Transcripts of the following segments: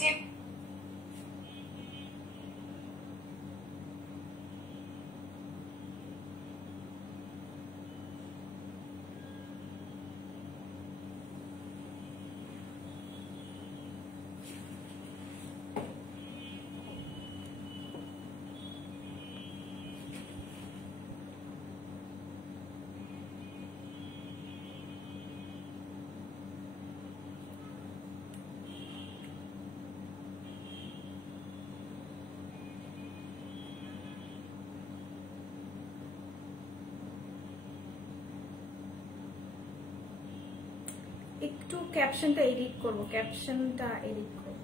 যে একটু ক্যাপশনটা এডিট করব, ক্যাপশনটা এডিট করব।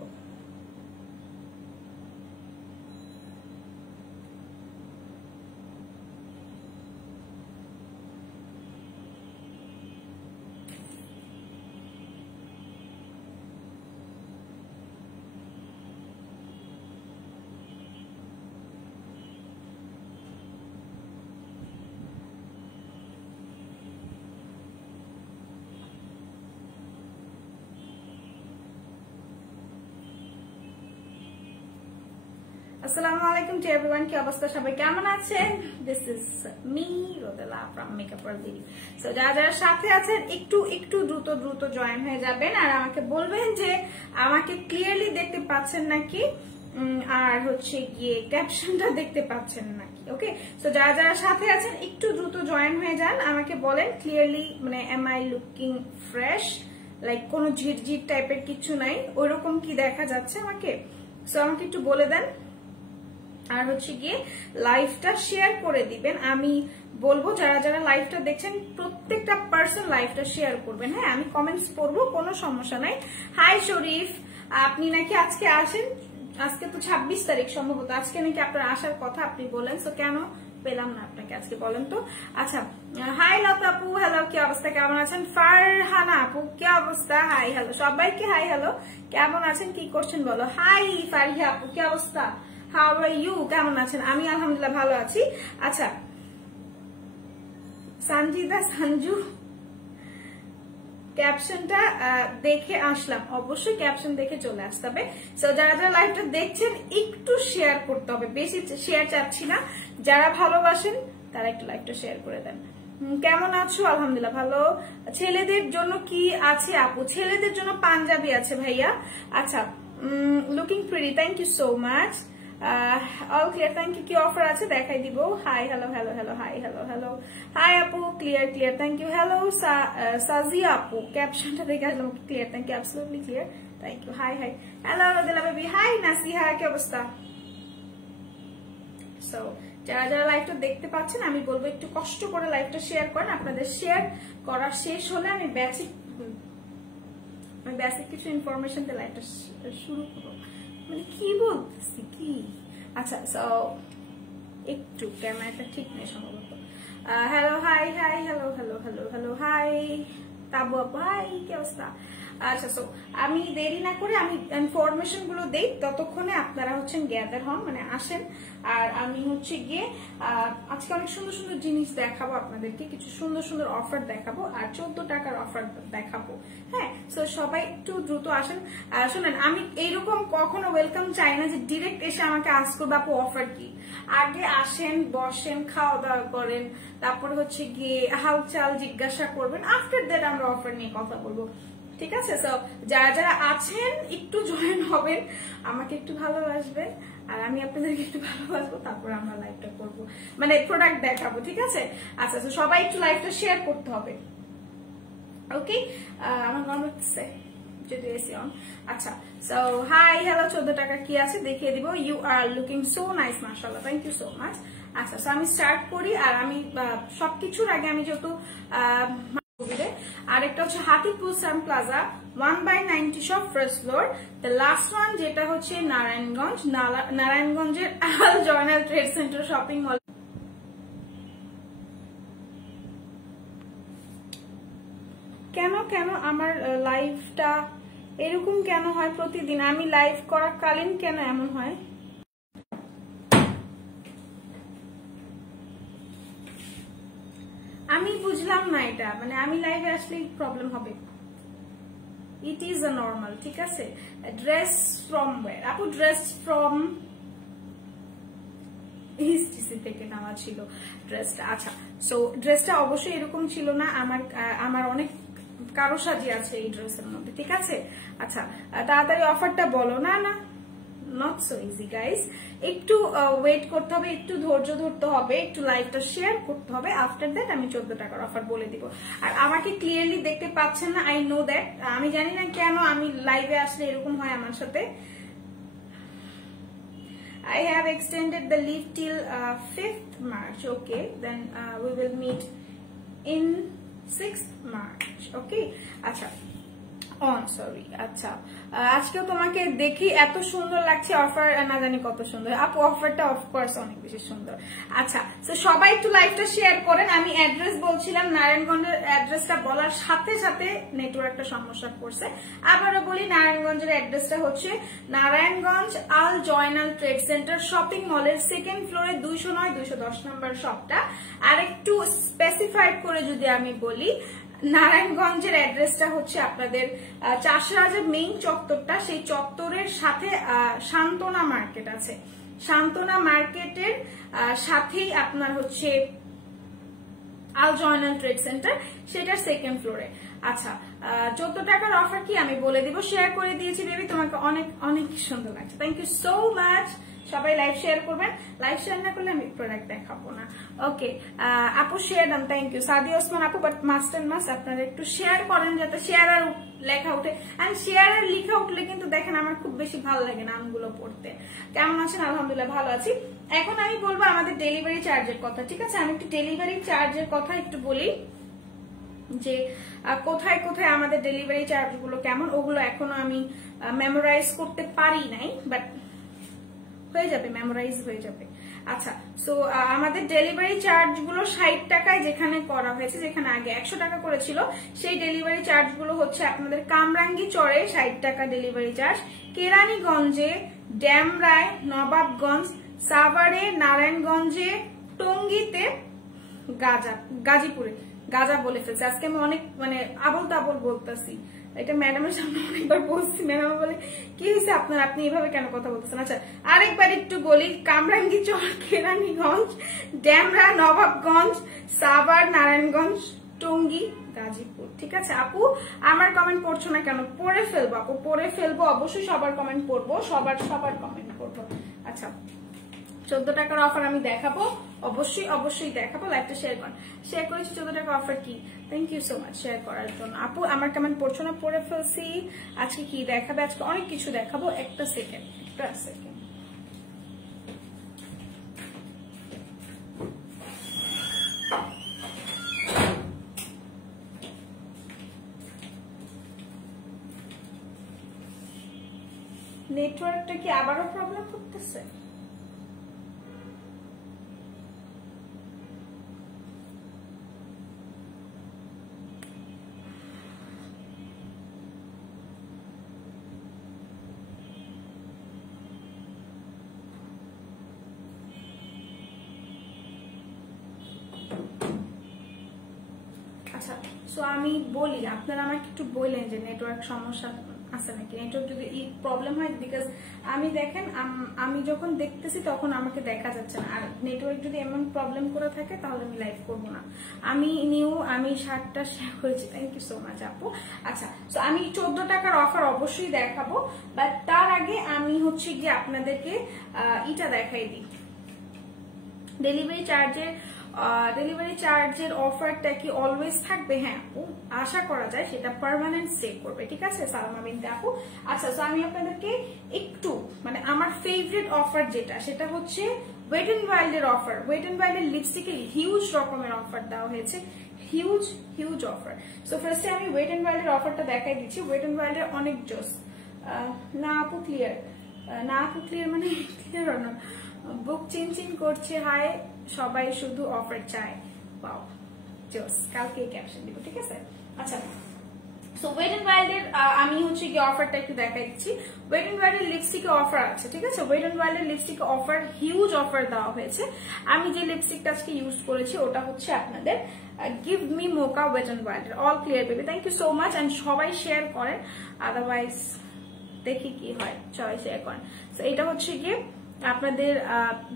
আসসালামু আলাইকুম টু এভরিওয়ান, কি অবস্থা সবাই, কেমন আছেন? This is me Rodela from makeup world দিদি। সো যারা যারা সাথে আছেন একটু একটু দ্রুত দ্রুত জয়েন হয়ে যাবেন আর আমাকে বলবেন যে আমাকে ক্লিয়ারলি দেখতে পাচ্ছেন নাকি, আর হচ্ছে গিয়ে ক্যাপশনটা দেখতে পাচ্ছেন নাকি। ওকে, সো যারা যারা সাথে আছেন একটু দ্রুত জয়েন হয়ে যান, আমাকে বলেন ক্লিয়ারলি, মানে am I looking fresh, like কোনো ঝিরঝির টাইপের কিছু নাই, ওইরকম কি দেখা যাচ্ছে আমাকে? সো আমাকে একটু বলে দেন। আর হচ্ছে গিয়ে লাইভটা শেয়ার করে দিবেন। আমি বলবো যারা যারা লাইভটা দেখছেন প্রত্যেকটা পার্সন লাইভটা শেয়ার করবেন। হ্যাঁ, আমি কমেন্টস পড়বো, কোনো সমস্যা নাই। হাই শরীফ, আপনি নাকি আজকে আসেন, আজকে তো 26 তারিখ সম্ভবত, আজকে নাকি আপনার আসার কথা আপনি বলেন, তো কেন পেলাম না আপনাকে আজকে, বলেন তো। আচ্ছা, হাই লতা আপু, হ্যালো, কি অবস্থা, কেমন আছেন? ফারহানা আপু, কি অবস্থা? হাই হ্যালো সবাইকে, হাই হ্যালো, কেমন আছেন, কি করছেন বলো। হাই ফারিহা আপু, কি অবস্থা, হাউ আর ইউ, কেমন আছেন? আমি আলহামদুলিল্লাহ ভালো আছি। আচ্ছা, সঞ্জিদা সঞ্জু, ক্যাপশনটা দেখে আসলাম, অবশ্যই ক্যাপশন দেখে চলে আসতে হবে। সো যারা যারা লাইভটা দেখছেন একটু শেয়ার করতে হবে, বেশি শেয়ার চাচ্ছি না, যারা ভালোবাসেন তারা একটু লাইভটা শেয়ার করে দেন। কেমন আছো? আলহামদুলিল্লাহ ভালো। ছেলেদের জন্য কি আছে আপু? ছেলেদের জন্য পাঞ্জাবি আছে ভাইয়া। আচ্ছা, looking pretty, thank you so much. All clear, thank you. কি অফার আছে দেখাই দিব। Hi hello hello hello, hi hello hello, hi আপু, clear clear, thank you. Hello Sajia আপু, ক্যাপশনটা দেখে আসলাম, clear, thank you, absolutely clear, thank you. Hi hi, hello Rodela baby, hi Nasiha, কি অবস্থা? সো যারা যারা লাইভটা দেখতে পাচ্ছেন আমি বলবো একটু কষ্ট করে লাইভটা শেয়ার করেন। আপনাদের শেয়ার করা শেষ হলে আমি বেসিক কিছু ইনফরমেশন দিয়ে লাইভটা শুরু করবো, মানে কি বলতেছি কি। আচ্ছা, সো একটু ক্যামেরাটা ঠিক নেই সম্ভবত। Hello, hi hi, hello hello hello hello, hi Tabu আপু, হাই, কি অবস্থা? আচ্ছা, সো আমি দেরি না করে আমি ইনফরমেশন গুলো দেই, ততক্ষণে আপনারা হচ্ছেন গ্যাদার হন, মানে আসেন। আর আমি হচ্ছে গিয়ে আজকে অনেক সুন্দর সুন্দর জিনিস দেখাবো আপনাদেরকে, কিছু সুন্দর সুন্দর অফার দেখাবো, আর 14 টাকার অফার দেখাবো। হ্যাঁ, সো সবাই একটু দ্রুত আসেন। শোনেন, আমি এইরকম কখনো ওয়েলকাম চাই না যে ডিরেক্ট এসে আমাকে আস্ক করবে আপু অফার কি। আগে আসেন, বসেন, খাওয়া দাওয়া করেন, তারপর হচ্ছে গিয়ে হালচাল জিজ্ঞাসা করবেন, আফটার দ্যাট আমরা অফার নিয়ে কথা বলবো, ঠিক আছে? সো যারা যারা আছেন একটু জয়েন হবেন, আমাকে একটু ভালোবাসবেন, আর আমি আপনাদেরকে একটু ভালোবাসবো, তারপর আমরা লাইভটা করবো, মানে প্রোডাক্ট দেখাবো, ঠিক আছে? আচ্ছা, তো সবাই একটু লাইভটা শেয়ার করতে হবে। ওকে, আমার মনে হচ্ছে যদি এসি অন। আচ্ছা, সো হাই হ্যালো, 14 টাকা কি আছে দেখিয়ে দিব। You are looking so nice, মাশাআল্লাহ, থ্যাংক ইউ সো মাচ। আচ্ছা, সো আমি স্টার্ট করি। আর আমি সবকিছুর আগে আমি যেহেতু আরেকটা হচ্ছে Hatipur sun plaza 1/90 shop first floor, the last one যেটা হচ্ছে নারায়ণগঞ্জের Al Joynal trade centre shopping mall. কেন কেন আমার লাইভটা এরকম কেন হয় প্রতিদিন? আমি লাইভ করাকালীন কেন এমন হয়? আমি বুঝলাম না এটা, মানে আমি লাইভে আসলেই প্রবলেম হবে। ইট ইজ আ নর্মাল, ঠিক আছে। ড্রেস ফ্রম ওয়্যার আপু? ড্রেস ফ্রম ইসটিসি থেকে নেওয়া ছিল ড্রেসটা। আচ্ছা, সো ড্রেসটা অবশ্যই এরকম ছিল না, আমার অনেক কারুসাজি আছে এই ড্রেসের মধ্যে, ঠিক আছে। আচ্ছা, তাড়াতাড়ি অফারটা বলো। না না, নট সো ইজি গাইস, একটু ওয়েট করতে হবে, একটু ধৈর্য ধরতে হবে, একটু লাইভটা শেয়ার করতে হবে। আফটার দ্যাট আমি 14 টাকার অফার বলে দিব। আর আমাকে ক্লিয়ারলি দেখতে পাচ্ছেন না, আই নো দ্যাট। আমি জানি না কেন আমি লাইভে আসলে এরকম হয় আমার সাথে। I have extended the leave till 5th March. Okay, then we will meet in 6th March. Okay, acha. Oh, sorry. আচ্ছা, আজকেও তোমাকে দেখি এত সুন্দর লাগছে, অফার না জানি কত সুন্দর আপু। অফারটা অফকোর্স অনেক বেশি সুন্দর। আচ্ছা, তো সবাই একটু লাইভটা শেয়ার করেন। আমি অ্যাড্রেস বলছিলাম, নারায়ণগঞ্জের অ্যাড্রেসটা বলার সাথে সাথে নেটওয়ার্কটা সমস্যা করছে। আবারও বলি, নারায়ণগঞ্জের অ্যাড্রেসটা হচ্ছে Narayanganj Al Joynal trade centre shopping মলের 2nd ফ্লোরে 209-210 নম্বর শপটা। আর একটু স্পেসিফাইড করে যদি আমি বলি, নারায়ণগঞ্জের অ্যাড্রেসটা হচ্ছে আপনাদের চাষরাজের মেইন চত্বরটা, সেই চত্বরের সাথে শান্তনা মার্কেট আছে। শান্তনা মার্কেটের সাথেই আপনার হচ্ছে আল জয়নাল ট্রেড সেন্টার, সেটার 2nd ফ্লোরে। আচ্ছা, 14 টাকার অফার কি আমি বলে দিব, শেয়ার করে দিয়েছি বেবি, তোমাকে অনেক অনেক সুন্দর লাগছে। Thank you so much. সবাই লাইভ শেয়ার করবেন, লাইভ শেয়ার না করলে আমি প্রোডাক্ট দেখাবো না। ওকে আপু, শেয়ার দাম, থ্যাংক ইউ সাদিয়া ওসমান আপু। বাট মাস্ট এন্ড মাস্ট আপনারা একটু শেয়ার করেন, যাতে শেয়ার আর লেখা উঠে। এন্ড শেয়ার আর লেখা উঠলে কিন্তু দেখেন আমার খুব বেশি ভালো লাগে নামগুলো পড়তে। কেমন আছেন? আলহামদুলিল্লাহ ভালো আছি। এখন আমি বলবো আমাদের ডেলিভারি চার্জের কথা, ঠিক আছে। আমি একটু ডেলিভারি চার্জের কথা একটু বলি, যে কোথায় কোথায় আমাদের ডেলিভারি চার্জ গুলো কেমন, ওগুলো এখনো আমি মেমোরাইজ করতে পারি নাই, বাট হয়ে যাবে, মেমোরাইজ হয়ে যাবে। আচ্ছা, সো আমাদের ডেলিভারি চার্জ গুলো 60 টাকায় যেখানে করা হয়েছে, যেখানে আগে 100 টাকা করেছিল, সেই ডেলিভারি চার্জ গুলো হচ্ছে আপনাদের কামরাঙ্গি চরে 60 টাকা ডেলিভারি চার্জ, কেরানীগঞ্জে, ড্যামরায়, নবাবগঞ্জ, সাভারে, নারায়ণগঞ্জে, টঙ্গীতে, গাজীপুরে, গাজা বলে ফেলছে আজকে আমি, অনেক মানে আবল তাবল বলতেছি। এটা ম্যাডামের সামনে অনেকবার বলছি, ম্যাডাম বলে কি হয়েছে আপনার, আপনি এভাবে কেন কথা বলতেছেন। আচ্ছা, আরেকবার একটু বলি, কামরাঙ্গি চর, কেরানীগঞ্জ, ড্যামরা, নবাবগঞ্জ, সাভার, নারায়ণগঞ্জ, টঙ্গী, গাজীপুর, ঠিক আছে। আপু আমার কমেন্ট পড়ছো না কেন? পড়ে ফেলবো আপু, পড়ে ফেলবো, অবশ্যই সবার কমেন্ট পড়বো, সবার কমেন্ট পড়বো। আচ্ছা, 14 টাকার অফার আমি দেখাবো, অবশ্যই অবশ্যই দেখাবো। লাইভটা শেয়ার করেন, শেয়ার করেছি 14 টাকার অফার কি। Thank you so much share করার জন্য। আপু আমার কমেন্ট পড়ছো না? পড়ে ফেলছি। আজকে কি দেখাবে? আজকে অনেক কিছু দেখাবো। একটা সেকেন্ড। নেটওয়ার্কটা কি আবারও প্রবলেম করতেছে? আচ্ছা, সো আমি বলি, আপনারা আমাকে একটু বললেন যে নেটওয়ার্ক সমস্যা আছে নাকি, নেটওয়ার্ক যদি প্রবলেম হয়, বিকজ আমি দেখেন আমি যখন দেখতেছি তখন আমাকে দেখা যাচ্ছে না, আর নেটওয়ার্ক যদি এমন প্রবলেম করে থাকে তাহলে আমি লাইভ করবো না। আমি শার্টটা শেয়ার করেছি, থ্যাংক ইউ সো মাচ আপু। আচ্ছা, সো আমি 14 টাকার অফার অবশ্যই দেখাবো, বাট তার আগে আমি হচ্ছে গিয়ে আপনাদেরকে এটা দেখাই দিই, ডেলিভারি চার্জের অফারটা কি অলওয়েজ থাকবে? হ্যাঁ, আশা করা যায় সেটা পার্মানেন্ট স্টে করবে, ঠিক আছে সালমা বিনতে আপু। আচ্ছা, তো আমি আপনাদেরকে একটু মানে আমার ফেভারিট অফার যেটা, সেটা হচ্ছে ওয়েট এন্ড ওয়াইল্ডের অফার। ওয়েট এন্ড ওয়াইল্ডের লিপস্টিকের হিউজ রকমের অফার দেওয়া হয়েছে, হিউজ অফার। সো ফার্স্টে আমি ওয়েট এন্ড ওয়াইল্ডের অফারটা দেখাই দিচ্ছি। ওয়েট এন্ড ওয়াইল্ডের অনেক জোস। না আপু ক্লিয়ার, মানে ক্লিয়ার না, বুক চিনচিন করছে, হায় সবাই শুধু অফার চায়। ওয়াও জোস, কালকে ক্যাপশন দিব, ঠিক আছে। আচ্ছা, সো ওয়েট এন্ড ওয়াইল্ডের আমি হচ্ছে কি অফারটা একটু দেখাই দিচ্ছি। ওয়েট এন্ড ওয়াইল্ডের লিপস্টিকে অফার আছে, ঠিক আছে? ওয়েট এন্ড ওয়াইল্ডের লিপস্টিকে অফার, হিউজ অফার দেওয়া হয়েছে। আমি যে লিপস্টিকটা আজকে ইউজ করেছি ওটা হচ্ছে আপনাদের give me mocha wet and ওয়াইল্ডের all clear baby. Thank you so much. And সবাই শেয়ার করেন, আদারওয়াইজ দেখি কি হয়, সবাই শেয়ার করেন। তো এটা হচ্ছে গিয়ে আপনাদের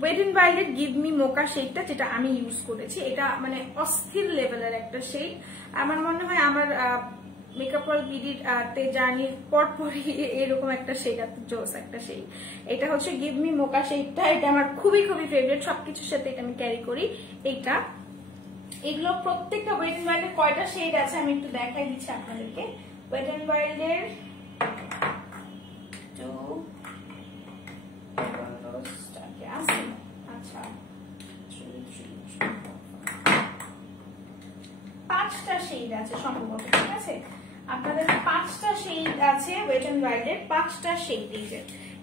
ওয়েট এন্ড ওয়াইল্ডের গিভ মি মোকা শেডটা, যেটা আমি ইউজ করেছি। এটা মানে অস্থির লেভেলের একটা শেড। আমার মনে হয় আমার মেকআপ অল বিডির জার্নির পরপরই এরকম একটা শেড, জোস একটা শেড। এটা হচ্ছে গিভ মি মোকা শেডটা। এটা আমার খুবই খুবই ফেভারিট, সবকিছুর সাথে এটা আমি ক্যারি করি। এইটা এগুলো প্রত্যেকটা ওয়েট এন্ড ওয়াইল্ডের কয়টা শেড আছে আমি একটু দেখাই দিচ্ছি আপনাদেরকে। ওয়েট এন্ড ওয়াইল্ডের আচ্ছা 5টা শেড আছে সম্ভবত, ঠিক আছে? আপনাদের 5টা শেড আছে ওয়েট এন্ড ওয়াইল্ডের, 5টা শেড। এই যে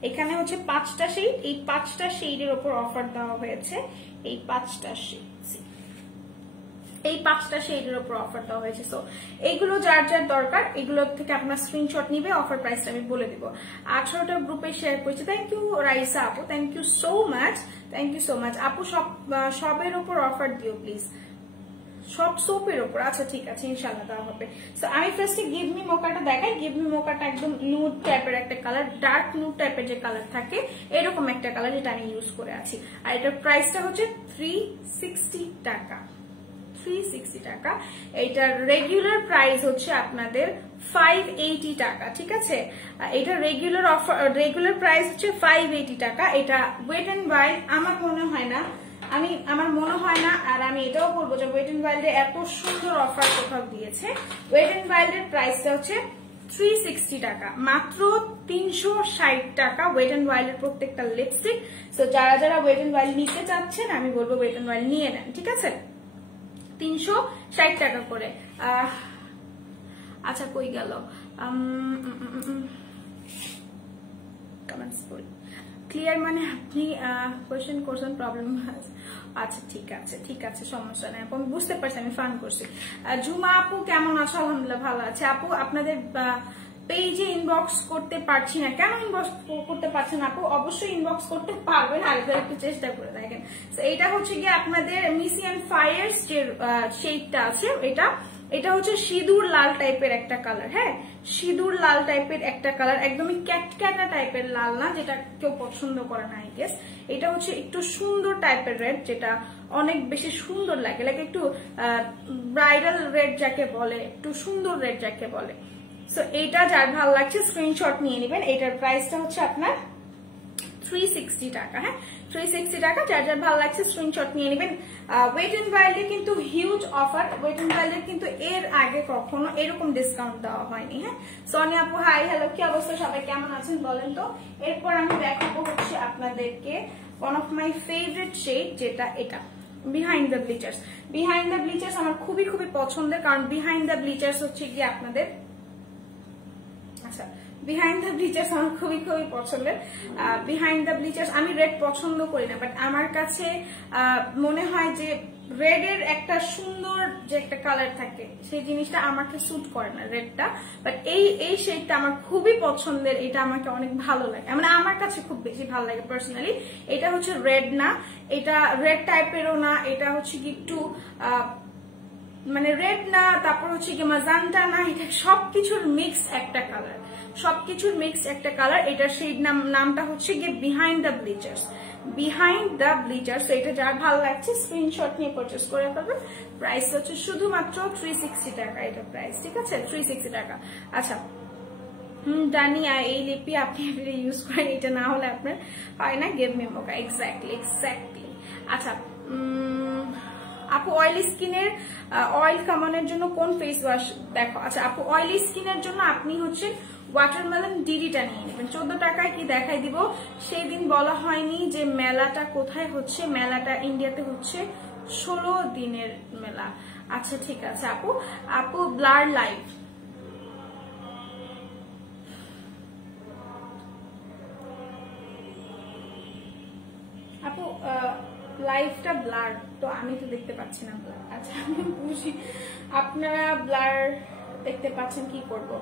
এখানে হচ্ছে 5টা শেড, এই 5টা শেডের উপর অফার দেওয়া হয়েছে। এই 5টা শেড, এই 5টা শেডের উপর অফার দেওয়া হয়েছে। সো এইগুলো যার যার দরকার এগুলোর থেকে আপনার স্ক্রিনশট নিবে, অফার প্রাইসটা আমি বলে দিব। 18টা গ্রুপে শেয়ার করেছি। থ্যাংক ইউ রাইসা আপু, thank you so much, thank you so much আপু। সবের উপর অফার দিও প্লিজ, সব সোপের উপর। আচ্ছা ঠিক আছে, ইনশাল্লাহ দেওয়া হবে। সো আমি ফার্স্টে গিভ মি মোকাটা দেখাই। গিভ মি মোকাটা একদম নুড টাইপের একটা কালার, ডার্ক নুড টাইপের যে কালার থাকে এরকম একটা কালার, যেটা আমি ইউজ করে আছি। আর এটার প্রাইসটা হচ্ছে 360 টাকা, 360 টাকা। এটার রেগুলার প্রাইস হচ্ছে আপনাদের 580 টাকা, ঠিক আছে? এটা রেগুলার অফার, রেগুলার প্রাইস হচ্ছে 580 টাকা। এটা ওয়েট এন্ড ওয়াইল্ড আমার মনে হয় না, আমার মনে হয় না, আর আমি এটাও বলবো যে ওয়েট এন্ড ওয়াইল্ডে এত সুন্দর অফার কোথাও দিয়েছে। ওয়েট এন্ড ওয়াইল্ডের প্রাইসটা হচ্ছে 360 টাকা, মাত্র 360 টাকা ওয়েট এন্ড ওয়াইল্ডের প্রত্যেকটা লিপস্টিক। তো যারা যারা ওয়েট এন্ড ওয়াইল্ড নিতে চাচ্ছেন আমি বলবো ওয়েট এন্ড ওয়াইল্ড নিয়ে নেন, ঠিক আছে? 360 টাকা করে। আচ্ছা কই গেল কমেন্টস পড়ি। ক্লিয়ার মানে আপনি কোয়েশ্চেন করছেন প্রবলেম। আচ্ছা ঠিক আছে, ঠিক আছে, সমস্যা নেই আপু, আমি বুঝতে পারছি, আমি ফান করছি। ঝুমা আপু কেমন আছো? আলহামদুলিল্লাহ ভালো আছে আপু। আপনাদের পেজে ইনবক্স করতে পারছি না, কেন ইনবক্স করতে পারছেন আপু? অবশ্যই ইনবক্স করতে পারবেন, আরেকবার একটু চেষ্টা করে দেখেন। তো এটা হচ্ছে গিয়ে আপনাদের মিসি অ্যান্ড ফায়ার্স যে শেডটা আছে, এটা হচ্ছে সিঁদুর লাল টাইপের একটা কালার। হ্যাঁ, সিঁদুর লাল টাইপের একটা কালার, একদমই ক্যাটক্যাটা টাইপের লাল না, যেটা কেউ পছন্দ করে না আই গেস। এটা হচ্ছে একটু সুন্দর টাইপের রেড, যেটা অনেক বেশি সুন্দর লাগে, লাগে একটু ব্রাইডাল রেড যাকে বলে, একটু সুন্দর রেড যাকে বলে। সো এইটা যার ভালো লাগছে স্ক্রিনশট নিয়ে নেবেন। এটার প্রাইসটা হচ্ছে আপনার 360 টাকা। হ্যাঁ, 360 টাকা। যার যার ভালো লাগছে স্ক্রিনশট নিয়ে নেবেন। ওয়েট এন্ড ওয়াইল্ডে কিন্তু হিউজ অফার। ওয়েট এন্ড ওয়াইল্ডে কিন্তু এর আগে কখনো এরকম ডিসকাউন্ট দেওয়া হয়নি। হ্যাঁ, সোনিয়া আপু হাই, হ্যালো, কি অবস্থা, সবাই কেমন আছেন বলেন তো? এরপর আমি দেখাবো হচ্ছে আপনাদেরকে one of my favourite shade, যেটা এটা behind the bleachers. Behind the bleachers আমার খুবই খুবই পছন্দের, কারণ বিহাইন্ড দ্য ব্লিচার্স হচ্ছে গিয়ে আপনাদের, আচ্ছা বিহাইন্ড দ্য ব্লিচার্স আমার খুবই খুবই পছন্দের। বিহাইন্ড দ্য ব্লিচার্স আমি রেড পছন্দ করি না, বাট আমার কাছে মনে হয় যে রেড এর একটা সুন্দর যে একটা কালার থাকে, সেই জিনিসটা আমাকে স্যুট করে না রেডটা। বাট এই শেডটা আমার খুবই পছন্দের, এটা আমাকে অনেক ভালো লাগে, মানে আমার কাছে খুব বেশি ভালো লাগে পার্সোনালি। এটা হচ্ছে রেড না, এটা রেড টাইপেরও না, এটা হচ্ছে কি একটু মানে রেড না, তারপর হচ্ছে কি মাজান্টা না, এটা সবকিছুর মিক্স একটা কালার, সবকিছুর মিক্স একটা কালার। এটার শেড নামটা হচ্ছে গিয়ে behind the bleachers, behind the ব্লিচার্স। এটা যার ভালো লাগছে স্ক্রিনশট নিয়ে পারচেজ করে ফেলবেন। প্রাইস হচ্ছে শুধুমাত্র 360 টাকা এটা প্রাইস, ঠিক আছে? 360 টাকা। আচ্ছা ডানিয়া, এই লিপি আপনি ইউজ করেন, এটা না হলে আপনার হয় না। গিভ মি মোকা, এক্স্যাক্টলি এক্স্যাক্টলি। আচ্ছা আপু অয়েলি স্কিনের অয়েল কামানোর জন্য কোন ফেস ওয়াশ দেখো? আচ্ছা আপু অয়েলি স্কিনের জন্য আপনি হচ্ছে ওয়াটারমেলন ডিডিটা নিয়ে নেবেন। 14 টাকায় কি দেখাই দিব, সেই দিন বলা হয়নি যে মেলাটা কোথায় হচ্ছে, মেলাটা ইন্ডিয়াতে হচ্ছে 16 দিনের মেলা। আচ্ছা ঠিক আছে আপু। আপু ব্লার লাইভ, আপু লাইভটা ব্লার, তো আমি তো দেখতে পাচ্ছি না ব্লার। আচ্ছা আমি বুঝি আপনারা ব্লার দেখতে পাচ্ছেন, কি করবো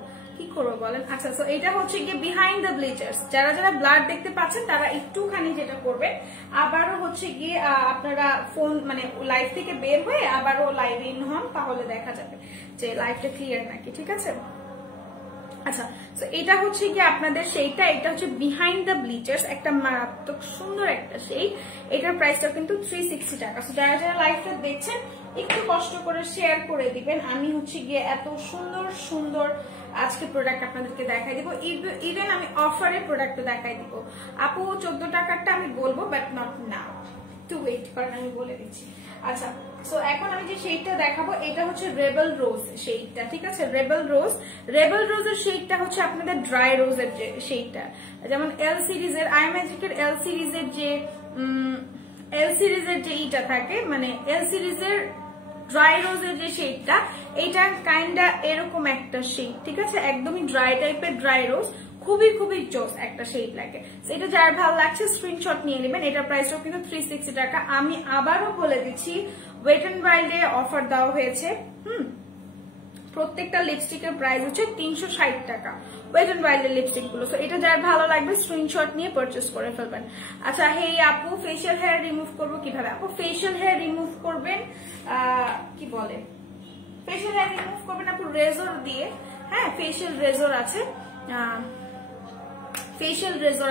বলেন। আচ্ছা, সো এটা হচ্ছে গিয়ে বিহাইন্ড দ্য ব্লিচার্স। যারা যারা ব্লাড দেখতে পাচ্ছেন তারা একটুখানি যেটা করবেন, আবারও হচ্ছে গিয়ে আপনারা ফোন মানে লাইভ থেকে বের হয়ে আবারও লাইভ ইন হন, তাহলে দেখা যাবে যে লাইভটা ক্লিয়ার নাকি, ঠিক আছে। আচ্ছা, তো এটা হচ্ছে কি আপনাদের সেইটা, এটা হচ্ছে বিহাইন্ড দ্য ব্লিচার্স, একটা মারাত্মক সুন্দর একটা শেড। এটার প্রাইসটা কিন্তু 360 টাকা। যারা যারা লাইভটা দেখছেন একটু কষ্ট করে শেয়ার করে দিবেন। আমি হচ্ছে গিয়ে এত সুন্দর সুন্দর আজকে প্রোডাক্ট আপনাদেরকে দেখাই দিব, ইভেন আমি অফারে প্রোডাক্ট দেখাই দিব। আপু 14 টাকারটা আমি বলবো, বাট নট নাও, একটু ওয়েট করেন, আমি বলে দিচ্ছি। আচ্ছা, সো এখন আমি যে শেডটা দেখাবো এটা হচ্ছে রেবেল রোজ শেডটা, ঠিক আছে। রেবেল রোজের শেডটা হচ্ছে আপনাদের ড্রাই রোজের যে শেডটা, যেমন এল সিরিজের আই ম্যাজিকের এল সিরিজের যে ইটা থাকে, মানে এল সিরিজের ড্রাই রোজের যে শেডটা, এটা কাইন্ডা এরকম একটা শেড, ঠিক আছে। একদমই ড্রাই টাইপের ড্রাই রোজ, খুবই খুবই জোস একটা শেড লাগে। এটা যার ভালো লাগছে স্ক্রিনশট নিয়ে নেবেন। এটার প্রাইসটাও কিন্তু 360 টাকা। আমি আবারও বলে দিচ্ছি, ওয়েট এন্ড ওয়াইল্ডে অফার দেওয়া হয়েছে। প্রত্যেকটা লিপস্টিকের প্রাইস হচ্ছে 360 টাকা, ওয়েট এন্ড ওয়াইল্ডের লিপস্টিক গুলো। তো এটা যার ভালো লাগবে স্ক্রিনশট নিয়ে পারচেস করে ফেলবেন। আচ্ছা, হেই আপু ফেশিয়াল হেয়ার রিমুভ করবো কিভাবে? আপু ফেশিয়াল হেয়ার রিমুভ করবেন কি বলে, ফেশিয়াল হেয়ার রিমুভ করবেন আপু রেজর দিয়ে। হ্যাঁ, ফেশিয়াল রেজর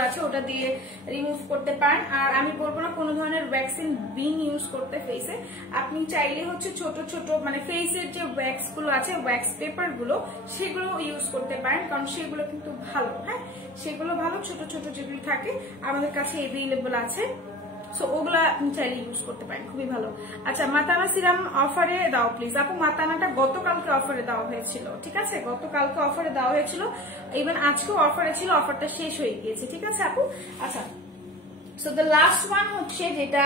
আছে, ওটা দিয়ে রিমুভ করতে পারেন। আর আমি বলবো না কোনো ধরনের ভ্যাকসিন বিন ইউজ করতে ফেসে। আপনি চাইলে হচ্ছে ছোট ছোট মানে ফেসের যে ওয়্যাক্স গুলো আছে, ওয়্যাক্স পেপার গুলো, সেগুলো ইউজ করতে পারেন, কারণ সেগুলো কিন্তু ভালো। হ্যাঁ, সেগুলো ভালো, ছোট ছোট যেগুলো থাকে আমাদের কাছে এভেলেবল আছে, সো ওগুলা আপনি চাইলে ইউজ করতে পারেন, খুবই ভালো। আচ্ছা, মাতানা সিরাম অফারে দাও প্লিজ। আপু মাতানাটা গতকালকে অফারে দেওয়া হয়েছিল, ঠিক আছে, গতকালকে অফারে দেওয়া হয়েছিল, ইভেন আজকেও অফারে ছিল, অফারটা শেষ হয়ে গিয়েছে, ঠিক আছে আপু। আচ্ছা, সো দ্য লাস্ট ওয়ান হচ্ছে যেটা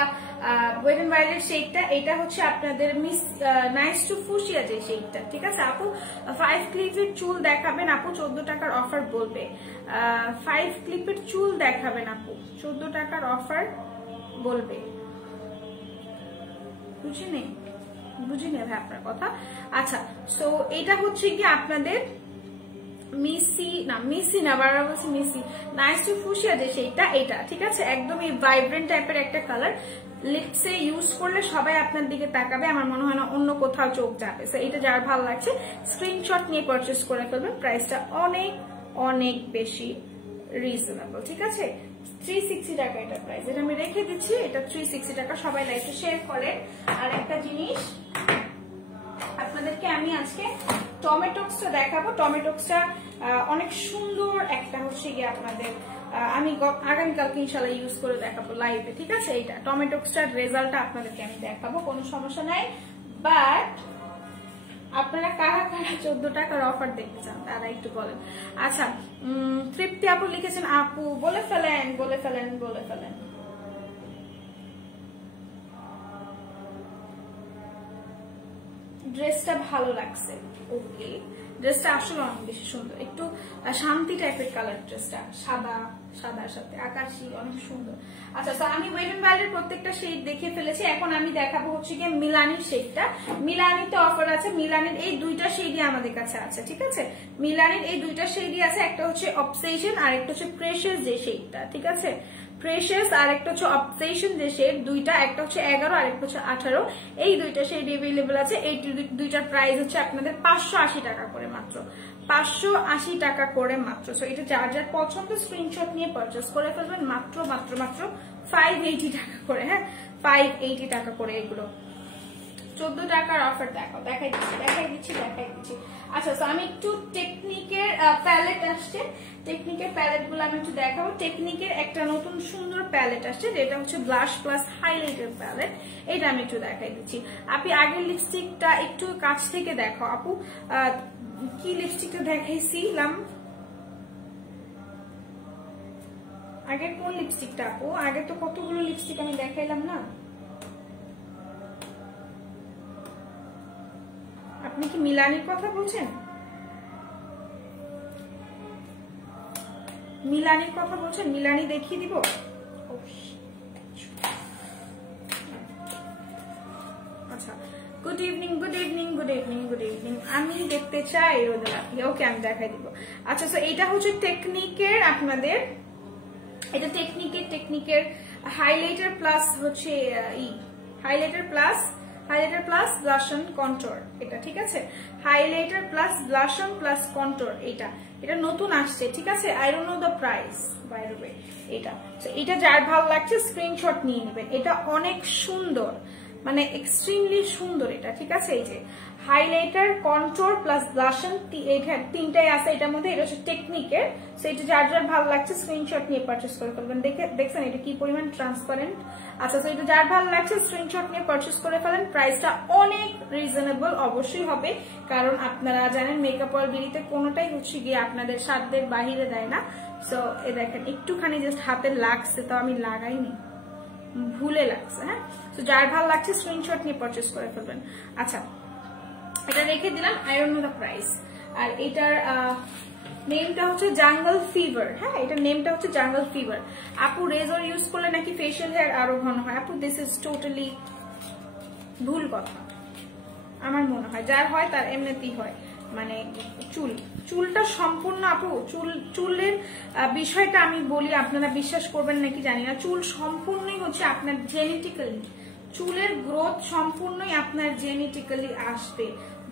ওয়েট এন্ড ওয়াইল্ডের শেডটা, এটা হচ্ছে আপনাদের মিস নাইস টু ফুশিয়া যে শেডটা, ঠিক আছে আপু। 5 ক্লিপের চুল দেখাবেন আপু, 14 টাকার অফার বলবে। 5 ক্লিপের চুল দেখাবেন আপু, 14 টাকার অফার বলবে। বুঝিনি ভাই আপনার কথা। আচ্ছা, সো এটা হচ্ছে কি আপনাদের মিসি না বারবার বলছি মিসি, নাইস টু ফুশিয়া যে সেইটা, এটা ঠিক আছে, একদমই ভাইব্রেন্ট টাইপের একটা কালার। লিপসে ইউজ করলে সবাই আপনার দিকে তাকাবে, আমার মনে হয় না অন্য কোথাও চোখ যাবে। সো এটা যার ভালো লাগছে স্ক্রিনশট নিয়ে পারচেস করে ফেলবেন। প্রাইসটা অনেক অনেক বেশি রিজনেবল, ঠিক আছে। 360 টাকা এটা প্রাইস, এটা আমি রেখে দিচ্ছি, এটা 360 টাকা। সবাই লাইকটা শেয়ার করেন। আর একটা জিনিস আপনাদেরকে আমি আজকে টমেটোক্সটা দেখাবো। টমেটোক্সটা অনেক সুন্দর একটা হচ্ছে গিয়ে আপনাদের, আমি আগামীকালকে ইনশাল্লাহ ইউজ করে দেখাবো লাইভে, ঠিক আছে। এইটা টমেটোক্সটার রেজাল্টটা আপনাদেরকে আমি দেখাবো, কোনো সমস্যা নাই। বাট আপনারা কারা কারা 14 টাকার অফার দেখতে চান তারা একটু বলেন। আচ্ছা, তৃপ্তি আপু লিখেছেন, আপু বলে ফেলেন। ড্রেসটা ভালো লাগছে, ওকে। ড্রেসটা আসলে অনেক বেশি সুন্দর, একটু শান্তি টাইপের কালার ড্রেসটা, সাদার সাথে আকাশি, অনেক সুন্দর। আচ্ছা, তো আমি ওয়েট এন্ড ওয়াইল্ডের প্রত্যেকটা শেড দেখে ফেলেছি। এখন আমি দেখাবো হচ্ছে গিয়ে মিলানির শেডটা। মিলানিতে অফার আছে, মিলানির এই দুইটা শেডই আমাদের কাছে আছে, ঠিক আছে। মিলানির এই দুইটা শেডই আছে, একটা হচ্ছে অবসেশন আর একটা হচ্ছে প্রেশাস যে শেডটা, ঠিক আছে। প্রেশাস আর একটা হচ্ছে অবসেশন যে শেড, দুইটা, একটা হচ্ছে 11 আর একটা হচ্ছে 18। এই দুইটা শেড এভেলেবল আছে। এই দুইটার প্রাইস হচ্ছে আপনাদের 580 টাকা করে মাত্র, 580 টাকা করে মাত্র। সো এটা যার যার পছন্দ স্ক্রিনশট নিয়ে পারচেস করে ফেলবেন, মাত্র 580 টাকা করে। হ্যাঁ, 580 টাকা করে এগুলো। 14 টাকার অফার দেখাই দিচ্ছি। আচ্ছা, তো আমি একটু টেকনিকের প্যালেট আসছে, টেকনিকের প্যালেট গুলো আমি একটু দেখাবো। টেকনিকের একটা নতুন সুন্দর প্যালেট আসছে, যেটা হচ্ছে ব্লাশ প্লাস হাইলাইটার প্যালেট। এটা আমি একটু দেখাই দিচ্ছি। আপনি আগের লিপস্টিকটা একটু কাছ থেকে দেখো আপু, কি লিপস্টিকটা দেখাইছিলাম আগের, কোন লিপস্টিকটা আপু? আগে তো কতগুলো লিপস্টিক আমি দেখাইলাম না। আপনি কি মিলানির কথা বলছেন? মিলানি দেখিয়ে দিব। আচ্ছা, good evening good evening good evening good evening. আমি দেখতে চাই রোদেলাকে, ওকে আমি দেখাই দিব। আচ্ছা তো এটা হচ্ছে টেকনিকের আপনাদের, এটা টেকনিকের হাইলাইটার প্লাস হচ্ছে highlighter plus blush on contour, এটা ঠিক আছে। Highlighter plus blush on plus contour, এটা নতুন আসছে, ঠিক আছে। I don't know the price by the way. এটা যার ভালো লাগছে স্ক্রিনশট নিয়ে নেবেন। এটা অনেক সুন্দর, মানে এক্সট্রিমলি সুন্দর এটা, ঠিক আছে। এই যে হাইলাইটার কন্ট্রোর প্লাস ব্লাশন তিনটাই আছে এটার মধ্যে। এটা হচ্ছে টেকনিকের, সো এটা যার ভালো লাগছে স্ক্রিনশট নিয়ে পারচেস করে ফেলবেন। দেখছেন এটা কি পরিমাণ ট্রান্সপারেন্ট। আচ্ছা তো এটা যার ভালো লাগছে স্ক্রিনশট নিয়ে পারচেস করে ফেলেন। প্রাইসটা অনেক রিজনেবল অবশ্যই হবে, কারণ আপনারা জানেন মেকআপ অয়েল বিড়িতে কোনোটাই হচ্ছে গিয়ে আপনাদের সাধ্যের বাহিরে দেয় না। সো এ দেখেন একটুখানি জাস্ট হাতে লাগছে, তো আমি লাগাইনি, ভুলে লাগছে। হ্যাঁ, তো যার ভালো লাগছে স্ক্রিনশট নিয়ে পারচেস করে ফেলবেন। আচ্ছা এটা রেখে দিলাম, I don't know the price. আর এটার নেমটা হচ্ছে জাঙ্গল ফিভার। হ্যাঁ, এটার নেমটা হচ্ছে জাঙ্গল ফিভার। আপু রেজর ইউজ করলে নাকি ফেশিয়াল হেয়ার আরো ঘন হয়? আপু দিস ইজ টোটালি ভুল কথা। আমার মনে হয় যার হয় তার এমনিতেই হয়, মানে চুলটা সম্পূর্ণ আপু চুলের বিষয়টা আমি বলি, আপনারা বিশ্বাস করবেন নাকি জানি না। চুল সম্পূর্ণই হচ্ছে আপনার জেনেটিক্যালি, চুলের গ্রোথ সম্পূর্ণই আপনার জেনেটিক্যালি আসবে,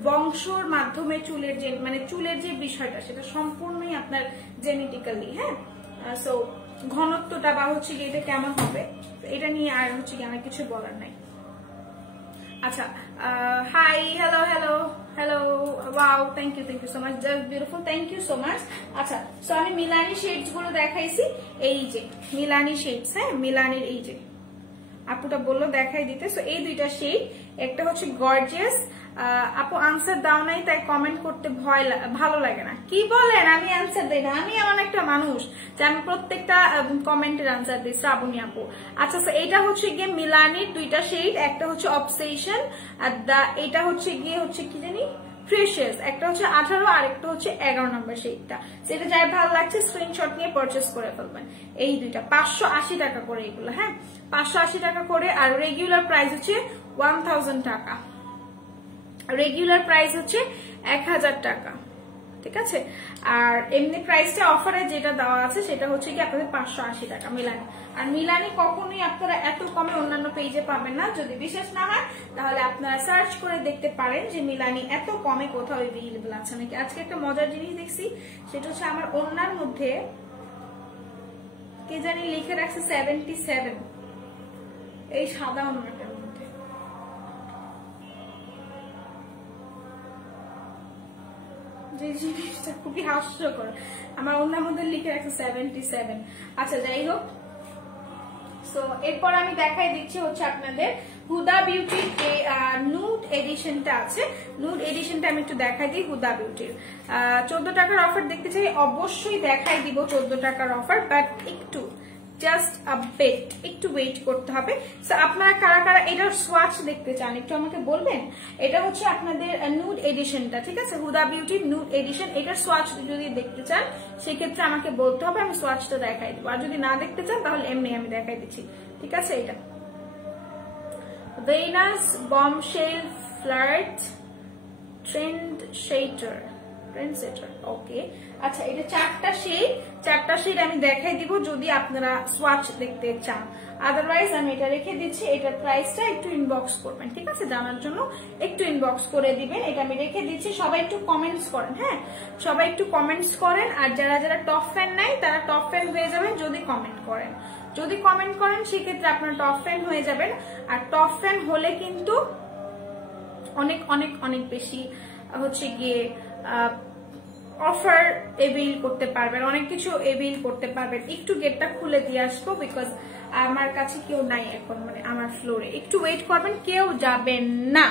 বংশর মাধ্যমে চুলের যে বিষয়টা সেটা সম্পূর্ণই আপনার জেনেটিক্যালি। হ্যাঁ, সো ঘনত্বটা বা হচ্ছে কি এটা কেমন হবে এটা নিয়ে আর হচ্ছে কি আমার কিছু বলার নাই। আচ্ছা hi hello hello hello, wow thank you so much, just beautiful, thank you so much. আচ্ছা সো আমি মিলানি শেডস গুলো দেখাইছি, এই যে মিলানি শেডস। হ্যাঁ, মিলানির এই যে আপুটা বললো দেখাই দিতে। সো এই দুইটা শেড, একটা হচ্ছে গর্জিয়াস। আপু আনসার দাও নাই তাই কমেন্ট করতে ভালো লাগে না। কি বলেন, আমি আনসার দেই না? আমি এমন একটা মানুষ যে আমি প্রত্যেকটা কমেন্টের আনসার দিই, শ্রাবণী আপু। আচ্ছা এটা হচ্ছে গিয়ে মিলানির দুইটা শেড, একটা হচ্ছে অবসেশন আর এটা হচ্ছে গিয়ে কি জানি ফ্রেশার্স, একটা হচ্ছে 18 আর একটা হচ্ছে 11 নম্বর শেডটা। সেটা যাই ভালো লাগছে স্ক্রিনশট নিয়ে পারচেস করে ফেলবেন। এই দুইটা 580 টাকা করে এগুলো। হ্যাঁ, 580 টাকা করে। আর রেগুলার প্রাইস হচ্ছে 1000 টাকা, রেগুলার প্রাইস হচ্ছে 1000 টাকা, ঠিক আছে। আর এমনি প্রাইসটা অফারে যেটা দেওয়া আছে সেটা হচ্ছে কি আপনাদের 580 টাকা মিলানি। আর মিলানি কখনোই আপনারা এত কমে অন্যান্য পেজে পাবেন না। যদি বিশ্বাস না হয় তাহলে আপনারা সার্চ করে দেখতে পারেন যে মিলানি এত কমে কোথাও এভেইলেবল আছে নাকি। আজকে একটা মজার জিনিস দেখছি, সেটা হচ্ছে আমার ওন্নার মধ্যে কে জানি লিখে রাখছে 77, এই সাদা ওন্নাটার মধ্যে। যে জিনিসটা খুবই হাস্যকর, আমার ওনার মধ্যে লিখে রাখছে 77। আচ্ছা যাই হোক, সো এরপর আমি দেখাই দিচ্ছি হচ্ছে আপনাদের হুদা বিউটির যে নুড এডিশনটা আছে। নুড এডিশনটা আমি একটু দেখাই দিই। হুদা বিউটির 14 টাকার অফার দেখতে চাই, অবশ্যই দেখাই দিব 14 টাকার অফার, বাট একটু জাস্ট একটু ওয়েট করতে হবে। আপনারা কারা কারা এটার সোয়াচ দেখতে চান একটু আমাকে বলবেন। এটা হচ্ছে আপনাদের নুড এডিশনটা, ঠিক আছে, হুদা বিউটির নুড এডিশন। এটার সোয়াচ যদি দেখতে চান সেক্ষেত্রে আমাকে বলতে হবে, আমি সোয়াচটা দেখাই দেবো। আর যদি না দেখতে চান তাহলে এমনি আমি দেখাই দিচ্ছি, ঠিক আছে। এটা ভেনাস বমশেল ফ্লার্ট ট্রেন্ড সেটার, ওকে। আচ্ছা এটা চারটা শেড আমি দেখাই দিব যদি আপনারা সোয়াচ দেখতে চান। আদারওয়াইজ আমি এটা রেখে দিচ্ছি। এটার প্রাইসটা একটু ইনবক্স করবেন, ঠিক আছে, জানার জন্য একটু ইনবক্স করে দিবেন। এটা আমি রেখে দিচ্ছি। সবাই একটু কমেন্টস করেন। হ্যাঁ, সবাই একটু কমেন্টস করেন। আর যারা টপ ফ্যান নাই তারা টপ ফ্যান হয়ে যাবেন যদি কমেন্ট করেন সেক্ষেত্রে আপনারা টপ ফ্যান হয়ে যাবেন। আর টপ ফ্যান হলে কিন্তু অনেক অনেক অনেক বেশি হচ্ছে গিয়ে অফার এভেইল করতে পারবেন, অনেক কিছু এভেইল করতে পারবেন। একটু গেটটা খুলে দিয়ে আসবো, বিকজ আমার কাছে কেউ নাই এখন, মানে আমার ফ্লোরে। একটু ওয়েট করবেন, কেউ যাবেন না।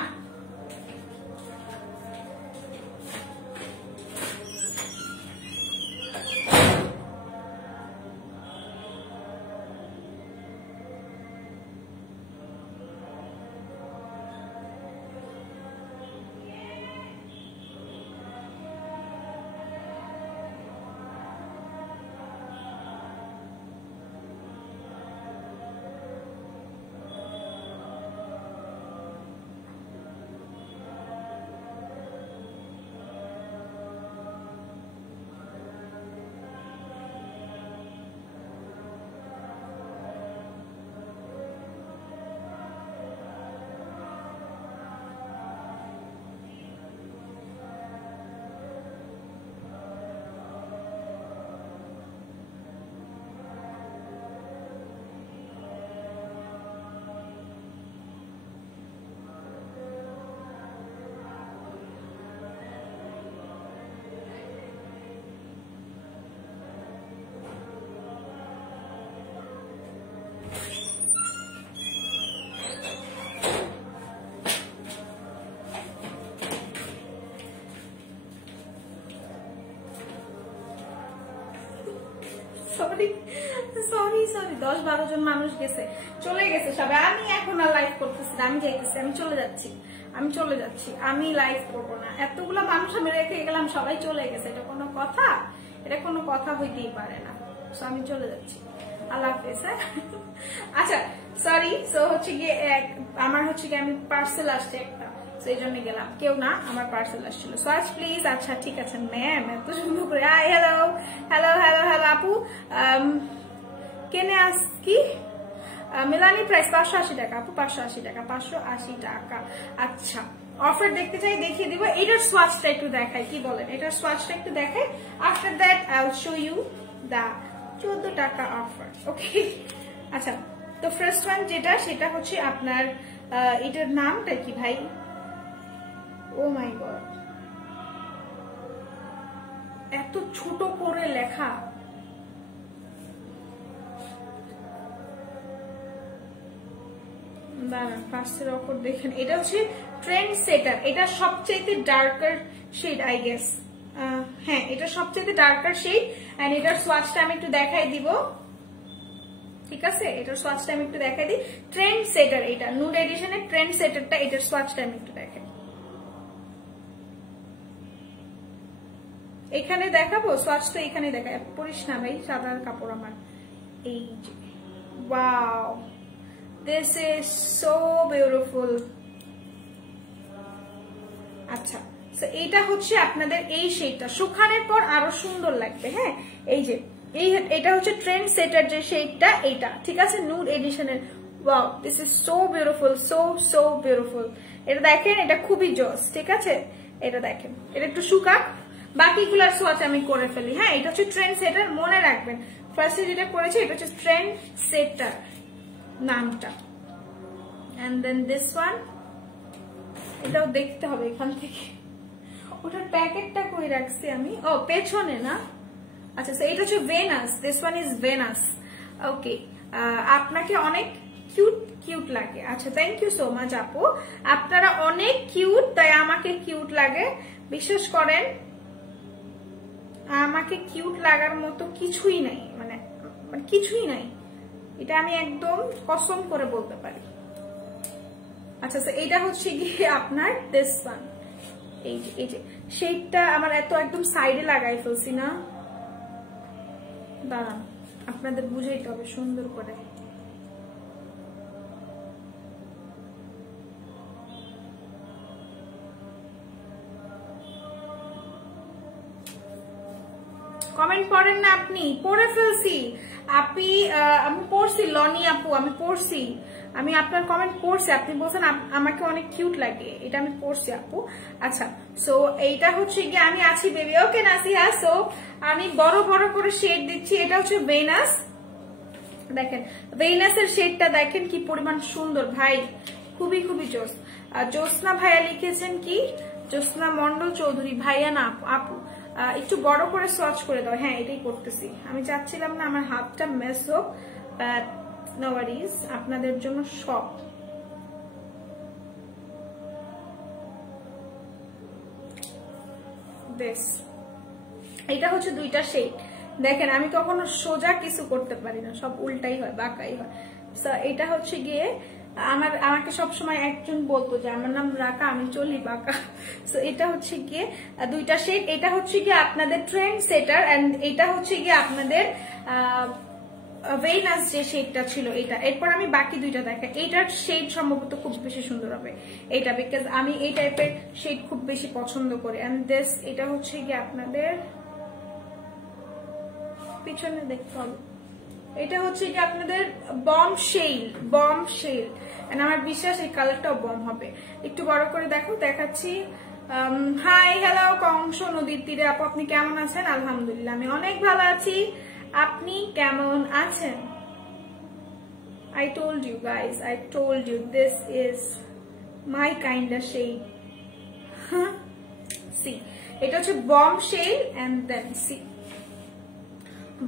সরি সরি সরি 10-12 জন মানুষ গেছে, চলে গেছে সবাই। আমি এখন আর লাইভ করতেছি না, আমি যাইতেছি, আমি চলে যাচ্ছি, আমি লাইভ করবো না। এতগুলো মানুষ আমি রেখে গেলাম, সবাই চলে গেছে, এটা কোনো কথা? এটা কোনো কথা হইতেই পারে না। আমি চলে যাচ্ছি, আল্লাহ হাফেজ। হ্যাঁ আচ্ছা সরি, সো হচ্ছে গিয়ে আমার হচ্ছে গিয়ে আমি পার্সেল আসছে একটা, সেই জন্য গেলাম, কেউ না, আমার পার্সেল আসছিল। Shows please. আচ্ছা ঠিক আছে ম্যাম, এত সুন্দর করে। হ্যালো হ্যালো হ্যালো হ্যালো আপু, কেনে আস কি মিলানি প্রাইস 580 টাকা আপু, 580 টাকা, 580 টাকা। আচ্ছা অফার দেখতে চাই, দেখিয়ে দিব। এটার সোয়াচটা একটু দেখাই, কি বলেন? এটার সোয়াচটা একটু দেখাই। After that I will show you the 14 টাকা অফার। ওকে আচ্ছা, তো ফার্স্ট ওয়ান যেটা, সেটা হচ্ছে আপনার এটার নামটা কি ভাই? ও মাই গড, এত ছোট করে লেখা। দাঁড়ান, ফার্স্টের অফার দেখেন। এটা হচ্ছে ট্রেন্ড সেটার, এটা সবচেয়ে ডার্কার শেড আই গেস। হ্যাঁ এটা সবচেয়ে ডার্কার শেড। এন্ড এটার সোয়াচটা আমি একটু দেখাই দিব, ঠিক আছে? এটার সোয়াচটা আমি একটু দেখাই দিই। ট্রেন্ড সেটার, এটা নুড এডিশনের ট্রেন্ড সেটারটা, এটার সোয়াচটা আমি একটু দেখাই। এখানে দেখাবো সোয়াচ, তো এখানে দেখাই, পড়িস না ভাই, সাদা কাপড় আমার। এই যে wow, this is so beautiful. আচ্ছা এইটা হচ্ছে আপনাদের এই শেডটা, শুকানোর পর আরো সুন্দর লাগবে। হ্যাঁ এই যে এটা হচ্ছে ট্রেন্ড সেটার যে শেডটা, এইটা ঠিক আছে, নুড এডিশনের। Wow, this is so beautiful, so so beautiful. এটা দেখেন, এটা খুবই জোস, ঠিক আছে? এটা দেখেন, এটা একটু শুকাক, বাকিগুলার সোয়াচ আমি করে ফেলি। হ্যাঁ এটা হচ্ছে ট্রেন্ড সেটার, মনে রাখবেন ফার্স্টে যেটা করেছি এটা হচ্ছে ট্রেন্ড সেটার নামটা। এন্ড দেন দিস ওয়ান, এটাও দেখতে হবে এখান থেকে, ওটার প্যাকেটটা কই রাখছি আমি? ও পেছনে না। আচ্ছা এটা হচ্ছে Venus, this one is Venus. Okay, আপনাকে অনেক কিউট কিউট লাগে। আচ্ছা থ্যাংক ইউ সো মাচ আপু, আপনারা অনেক কিউট, তাই আমাকে কিউট লাগে। বিশ্বাস করেন আমাকে কিউট লাগার মতো কিছুই নাই, মানে কিছুই নাই, এটা আমি একদম কসম করে বলতে পারি। আচ্ছা এইটা হচ্ছে গিয়ে আপনার দিস ওয়ান, এই যে শেডটা আমার এত একদম সাইডে লাগাই ফেলছি না, দাঁড়ান আপনাদের বুঝাইতে হবে সুন্দর করে। কমেন্ট পড়েন না আপনি? পড়ে ফেলছি আপনি, আমি পড়ছি লনি আপু, আমি পড়ছি, আমি আপনার কমেন্ট পড়ছি, আপনি বলছেন আমাকে অনেক কিউট লাগে, এটা আমি পড়ছি আপু। আচ্ছা সো এইটা হচ্ছে গিয়ে আমি আছি বেবি। ওকে নাসিহা, সো আমি বড় বড় করে শেড দিচ্ছি। এটা হচ্ছে ভেনাস, দেখেন ভেনাসের শেডটা দেখেন কি পরিমাণ সুন্দর ভাই, খুবই খুবই জোস। জ্যোৎস্না ভাইয়া লিখেছেন কি, জ্যোৎস্না মন্ডল চৌধুরী ভাইয়া না আপু, একটু বড় করে সোয়াচ করে দাও। হ্যাঁ এটাই করতেছি, আমি চাচ্ছিলাম না আমার হাতটা মেস হোক, বাট নো ওয়ারিজ, আপনাদের জন্য সব। বেশ, এটা হচ্ছে দুইটা শেড। দেখেন আমি কখনো সোজা কিছু করতে পারি না, সব উল্টাই হয়, বাঁকাই হয়। এটা হচ্ছে গিয়ে আমাকে সবসময় একজন বলতো যে আমার নাম রাকা, আমি চলি বাঁকা। সো এটা হচ্ছে গিয়ে দুইটা শেড, এটা হচ্ছে গিয়ে আপনাদের ট্রেন্ড সেটার, এন্ড এটা হচ্ছে গিয়ে আপনাদের ভেনাস যে শেডটা ছিল এটা। এরপর আমি বাকি দুইটা দেখাই। এইটার শেড সম্ভবত খুব বেশি সুন্দর হবে এইটা, বিকজ আমি এই টাইপের শেড খুব বেশি পছন্দ করি। এন্ড দিস, এটা হচ্ছে গিয়ে আপনাদের পিছনে দেখতে হবে, এটা হচ্ছে কি আপনাদের বম শেল, বম শেল। আমার বিশ্বাস এই কালারটাও বম হবে। একটু বড় করে দেখো, দেখাচ্ছি। হাই হ্যালো কংস নদীর তীরে আপু, আপনি কেমন আছেন? আলহামদুলিল্লাহ আমি অনেক ভালো আছি, আপনি কেমন আছেন? I told you guys, I told you this is my kind of shade. See, এটা হচ্ছে bombshell, and then see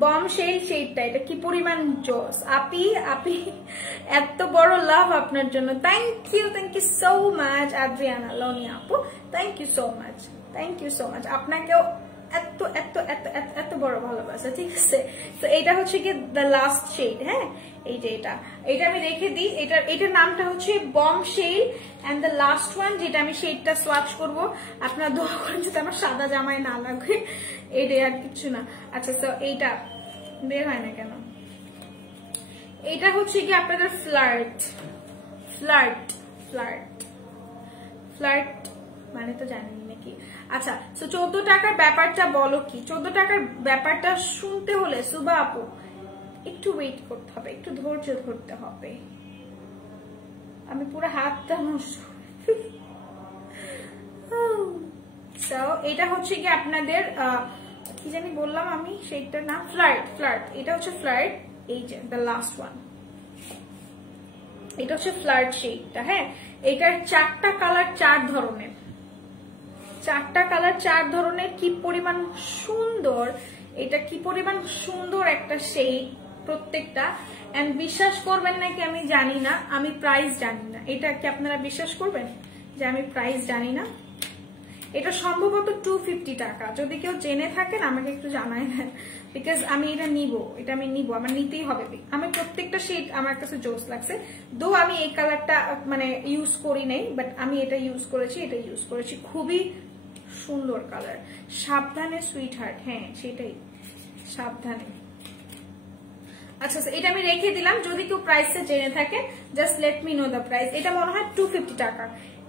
bombshell শেডটা, এটা কি পরিমাণ জোস। আপি এত বড় লাভ আপনার জন্য, thank you so much Adriana Lonnie আপু, thank you so much, thank you so much. আপনাকেও এত এত এত এত এত বড় ভালোবাসা, ঠিক আছে। তো এটা হচ্ছে কি দ্য লাস্ট শেড, হ্যাঁ এই যে এটা আমি রেখে দিই। এটার নামটা হচ্ছে bomb shade and the last one, যেটা আমি শেডটা সোয়াচ করব। আপনারা দোয়া করেন যাতে আমার সাদা জামায় না লাগে, এইটাই আর কিছু না। আচ্ছা তো এইটা বের হয় না কেন? এটা হচ্ছে কি আপনাদের ফ্লার্ট ফ্লার্ট ফ্লার্ট ফ্লার্ট মানে তো জানেন নাকি? আচ্ছা তো 14 টাকার ব্যাপারটা বলো কি? 14 টাকার ব্যাপারটা শুনতে হলে সুবা আপু একটু ওয়েট করতে হবে, একটু ধৈর্য ধরতে হবে। আমি পুরো হাতটা নষ্ট। এটা হচ্ছে কি আপনাদের কি জানি বললাম আমি, সেইটার নাম ফ্লার্ট ফ্লার্ট। এটা হচ্ছে ফ্লার্ট, এই যে দ্য লাস্ট ওয়ান, এটা হচ্ছে ফ্লার্ট শেডটা। হ্যাঁ এটার 4টা কালার 4 ধরনের, 4টা কালার 4 ধরনের। কি পরিমাণ সুন্দর এটা, কি পরিমাণ সুন্দর একটা শেড প্রত্যেকটা। এন্ড বিশ্বাস করবেন নাকি আমি জানি না, আমি প্রাইস জানি না। এটা কি আপনারা বিশ্বাস করবেন যে আমি প্রাইস জানি না? এটা সম্ভবত 250 টাকা। যদি কেউ জেনে থাকেন আমাকে একটু জানায়, বিকজ আমি এটা নিব, আমার নিতেই হবে। আমি প্রত্যেকটা শেড আমার কাছে জোস লাগছে। দো আমি এই কালারটা মানে ইউজ করি নাই, বাট আমি এটা ইউজ করেছি, এটা ইউজ করেছি। খুবই সুন্দর কালার। সাবধানে সুইট হার্ট, হ্যাঁ সেটাই, সাবধানে। আচ্ছা এটা আমি রেখে দিলাম। যদি কেউ প্রাইসটা জেনে থাকে just let me no the price. এটা মনে হয় 250 টাকা,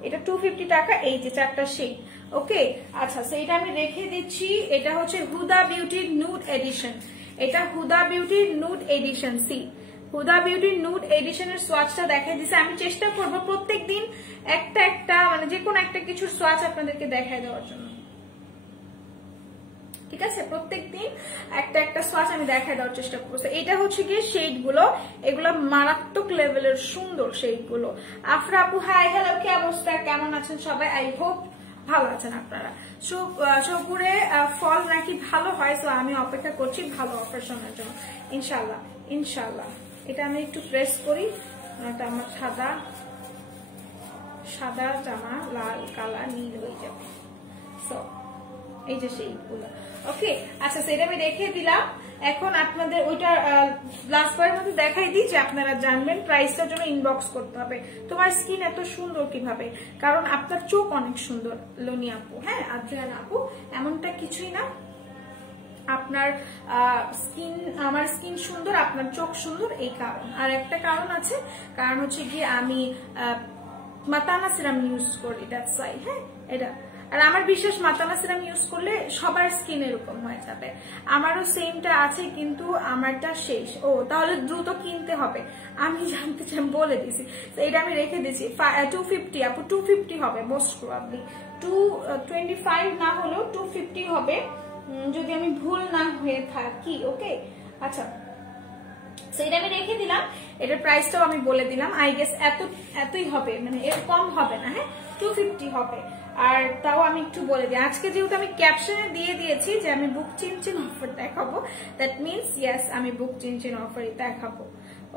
এটা 250 টাকা। এই যে 4টা শেড, ওকে। আচ্ছা এটা আমি রেখে দিচ্ছি। এটা হচ্ছে হুদা বিউটির নুড এডিশন। এটা হুদা বিউটির নুড এডিশন। সি হুদা বিউটির নুড এডিশনের সোয়াচটা দেখাই দিছে। আমি চেষ্টা করব প্রত্যেকদিন একটা মানে যে কোনো একটা কিছুর সোয়াচ আপনাদেরকে দেখাই দেওয়ার জন্য, ঠিক আছে। প্রত্যেকদিন একটা সোয়াচ আমি দেখায় দেওয়ার চেষ্টা করছি। এটা হচ্ছে গিয়ে শেড গুলো, এগুলো মারাত্মক লেভেলের সুন্দর শেড গুলো। আফরা আপু হাই, হ্যালো, কি অবস্থা, কেমন আছেন সবাই? আই হোপ ভালো আছেন আপনারা। সোপুরে ফল নাকি ভালো হয়, তো আমি অপেক্ষা করছি ভালো অফার শোনার জন্য, ইনশাল্লাহ ইনশাল্লাহ। এটা আমি একটু প্রেস করি, এটা আমার সাদা জামা লাল কালার নীল হয়ে যাবে। সো এই যে সেইগুলো, ওকে। আচ্ছা সেটা আমি রেখে দিলাম। এখন আপনাদের ওইটা লাস্ট বারের মধ্যে দেখাই দিই যে আপনারা জানবেন প্রাইসটার জন্য ইনবক্স করতে হবে। তোমার স্কিন এত সুন্দর কিভাবে? কারণ আপনার চোখ অনেক সুন্দর লোনি আপু, হ্যাঁ আদ্রিয়ান আপু, এমনটা কিছুই না। আপনার স্কিন, আমার স্কিন সুন্দর, আপনার চোখ সুন্দর, এই কারণ। আর একটা কারণ আছে, কারণ হচ্ছে কি আমি মাতানা সিরাম ইউজ করি, দ্যাটস ওয়াই। হ্যাঁ এটা, আর আমার বিশ্বাস মাতানা সিরাম ইউজ করলে সবার স্কিন এরকম হয়ে যাবে। আমারও সেমটা আছে, কিন্তু আমারটা শেষ। ও তাহলে দ্রুত কিনতে হবে, আমি জানতে চাই, বলে দিছি। তো এটা আমি রেখে দিচ্ছি। 250 আপু, 250 হবে মোস্ট প্রবাবলি, 225 না হলেও 250 হবে যদি আমি ভুল না হয়ে থাকি, ওকে। আচ্ছা সেটা আমি রেখে দিলাম। এটার প্রাইসটাও আমি বলে দিলাম। আই গেস এতই হবে, মানে এর কম হবে না। হ্যাঁ 250 হবে। আর তাও আমি একটু বলে দিই, আজকে যেহেতু আমি ক্যাপশনে দিয়ে দিয়েছি যে আমি বুক চিনচিন অফার দেখাবো, দ্যাট মিনস ইয়েস আমি বুক চিনচিন অফারই দেখাবো,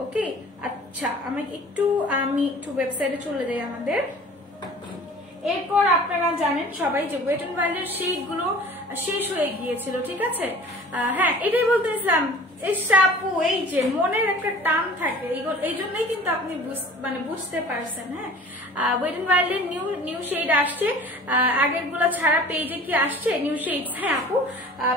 ওকে। আচ্ছা আমি একটু ওয়েবসাইটে চলে যাই আমাদের। এরপর আপনারা জানেন সবাই যে ওয়েট এন্ড ওয়াইল্ডের শেডগুলো শেষ হয়ে গিয়েছিল, ঠিক আছে। হ্যাঁ এটাই বলতেছিলাম। আপু এই যে মনের একটা টান থাকে, এই জন্যই কিন্তু আপনি বুঝতে পারছেন। হ্যাঁ ওয়েট এন্ড ওয়াইল্ডের নিউ শেড আসছে, আগের গুলা ছাড়া পেজে কি আসছে নিউ শেড? হ্যাঁ আপু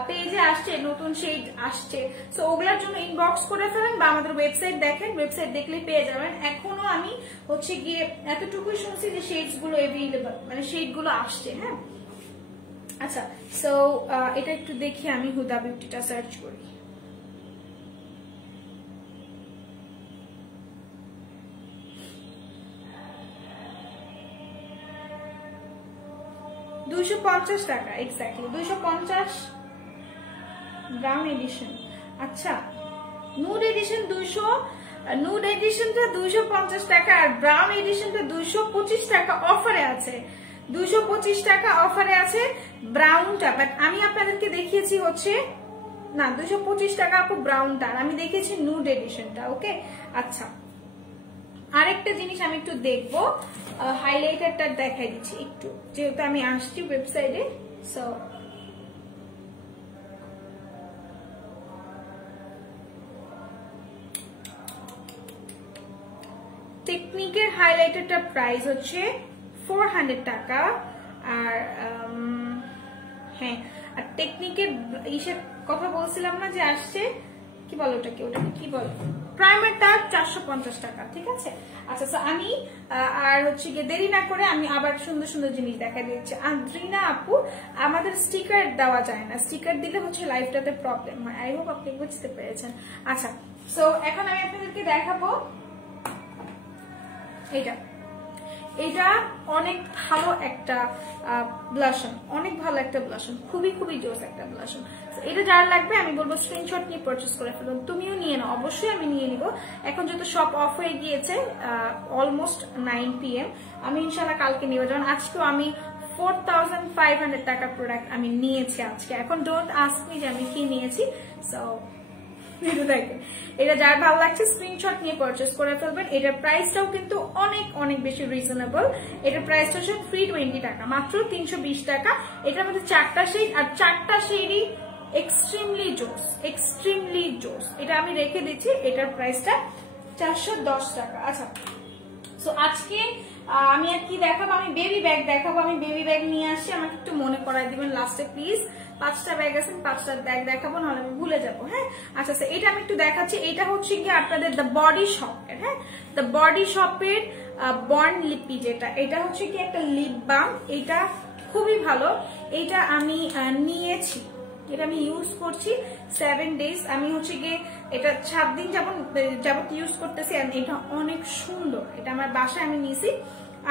পেজে আসছে, নতুন শেড আসছে। তো ওগুলোর জন্য ইনবক্স করে ফেলেন বা আমাদের ওয়েবসাইট দেখেন, ওয়েবসাইট দেখলেই পেয়ে যাবেন। এখনো আমি হচ্ছে গিয়ে এতটুকুই শুনছি যে শেডস গুলো এভেইলেবল, মানে শেড গুলো আসছে। হ্যাঁ আচ্ছা সো এটা একটু দেখি, আমি হুদা বিউটিটা সার্চ করি। $250 টাকা, এক্স্যাক্টলি 250 ব্রাউন এডিশন। আচ্ছা নুড এডিশন 200, নুড এডিশনটা 250 টাকা, আর ব্রাউন এডিশনটা 225 টাকা অফারে আছে। 225 টাকা অফারে আছে ব্রাউনটা, বাট আমি আপনাদেরকে দেখিয়েছি হচ্ছে না 225 টাকা আপু ব্রাউনটা, আর আমি দেখিয়েছি নুড এডিশনটা, ওকে। আচ্ছা আরেকটা জিনিস আমি একটু দেখবো, হাইলাইটারটা দেখাই দিচ্ছি একটু, যেহেতু আমি আসছি ওয়েবসাইটে। সো টেকনিকের হাইলাইটারটা প্রাইস হচ্ছে 400 টাকা। আর হ্যাঁ, আর টেকনিকের ইসের কথা বলছিলাম না যে আসছে, কি বলো ওটাকে কি বলো, প্রাইমারটা 450 টাকা, ঠিক আছে। আচ্ছা, তো আমি আর হচ্ছে গিয়ে দেরি না করে আমি আবার সুন্দর সুন্দর জিনিস দেখা দিচ্ছি। আদ্রিনা আপু, আমাদের স্টিকার দেওয়া যায় না, স্টিকার দিলে হচ্ছে লাইভটাতে প্রবলেম হয়। আই হোপ আপনি বুঝতে পেরেছেন। আচ্ছা, সো এখন আমি আপনাদেরকে দেখাবো এটা অনেক ভালো একটা ব্লাশন, অনেক ভালো একটা ব্লাশন, খুবই খুবই জোস একটা ব্লাশন। এটা যার লাগবে আমি বলবো স্ক্রিনশট নিয়ে পারচেজ করে ফেলুন। তুমিও নিয়ে নাও, অবশ্যই আমি নিয়ে নিব। এখন যেহেতু সব অফ হয়ে গিয়েছে অলমোস্ট 9 PM, আমি ইনশাল্লাহ কালকে নিয়ে যাবো। আজকেও আমি 4500 টাকার প্রোডাক্ট আমি নিয়েছি আজকে। এখন ডোন্ট আস্ক মি যে আমি কি নিয়েছি। সো এটা যার ভালো লাগছে স্ক্রিনশট নিয়ে পারচেজ করে ফেলবেন। এটার প্রাইসটাও কিন্তু অনেক অনেক বেশি রিজনেবল। এটার প্রাইসটা হচ্ছে 320 টাকা, মাত্র 320 টাকা। এটার মধ্যে 4টা শেড, আর 4টা শেডই এক্সট্রিমলি জোস। এটা আমি রেখে দিচ্ছি, এটার প্রাইসটা 410 টাকা। আচ্ছা, সো আজকে আমি আর কি দেখাবো, আমি বেবি ব্যাগ দেখাবো। আমি বেবি ব্যাগ নিয়ে আসছি, আমাকে একটু মনে করাই দিবেন লাস্টে প্লিজ। 5টা ব্যাগ আছে, 5টা ব্যাগ দেখাবো, নাহলে আমি ভুলে যাবো। হ্যাঁ, আচ্ছা, এটা আমি একটু দেখাচ্ছি। এটা হচ্ছে কি আপনাদের দ্য বডি শপের, হ্যাঁ, দ্য বডি শপের বর্ন লিপি, যেটা এটা হচ্ছে কি একটা লিপ বাম। এটা খুবই ভালো, এটা আমি নিয়েছি, এটা আমি ইউজ করছি 7 ডেজ। আমি হচ্ছে গিয়ে এটা 7 দিন যাবত ইউজ করতেছি। এটা অনেক সুন্দর, এটা আমার বাসায় আমি নিয়েছি।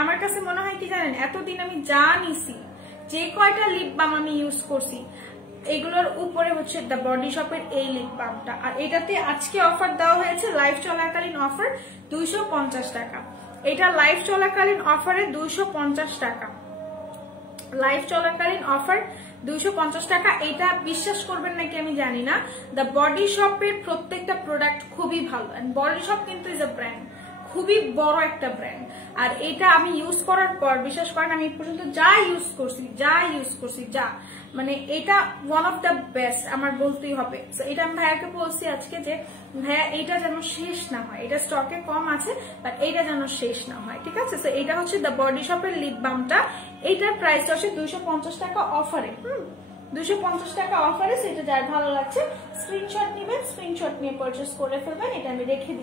আমার কাছে মনে হয় কি জানেন, এতদিন আমি যা নিছি, যে কয়টা লিপ বাম আমি ইউজ করছি, এগুলোর উপরে হচ্ছে দ্য বডি শপের এই লিপ বামটা। আর এটাতে আজকে অফার দেওয়া হয়েছে, লাইভ চলাকালীন অফার 250 টাকা। এটা লাইভ চলাকালীন অফারে 250 টাকা, লাইভ চলাকালীন অফার 250 টাকা। এটা বিশ্বাস করবেন নাকি আমি জানি না, দ্য বডি শপের প্রত্যেকটা প্রোডাক্ট খুবই ভালো। বডি শপ কিন্তু ইজ আ ব্র্যান্ড, খুবই বড় একটা ব্র্যান্ড। আর এটা আমি ইউজ করার পর বিশ্বাস করেন, আমি পর্যন্ত যা ইউজ করছি মানে এটা ওয়ান অফ দ্য বেস্ট আমার বলতেই হবে। এটা আমি ভাইয়াকে বলছি আজকে যে ভাইয়া এটা যেন শেষ না হয়, এটা স্টকে কম আছে, বাট এটা যেন শেষ না হয়, ঠিক আছে। তো এটা হচ্ছে দ্য বডি শপের লিপ বামটা। এইটার প্রাইস হচ্ছে 250 টাকা অফারে, 250 টাকা অফারে। সেটা যার ভালো লাগছে স্ক্রিনশট নিবেন, স্ক্রিনশট নিয়ে পারচেজ করে ফেলবেন। এটা আমি রেখে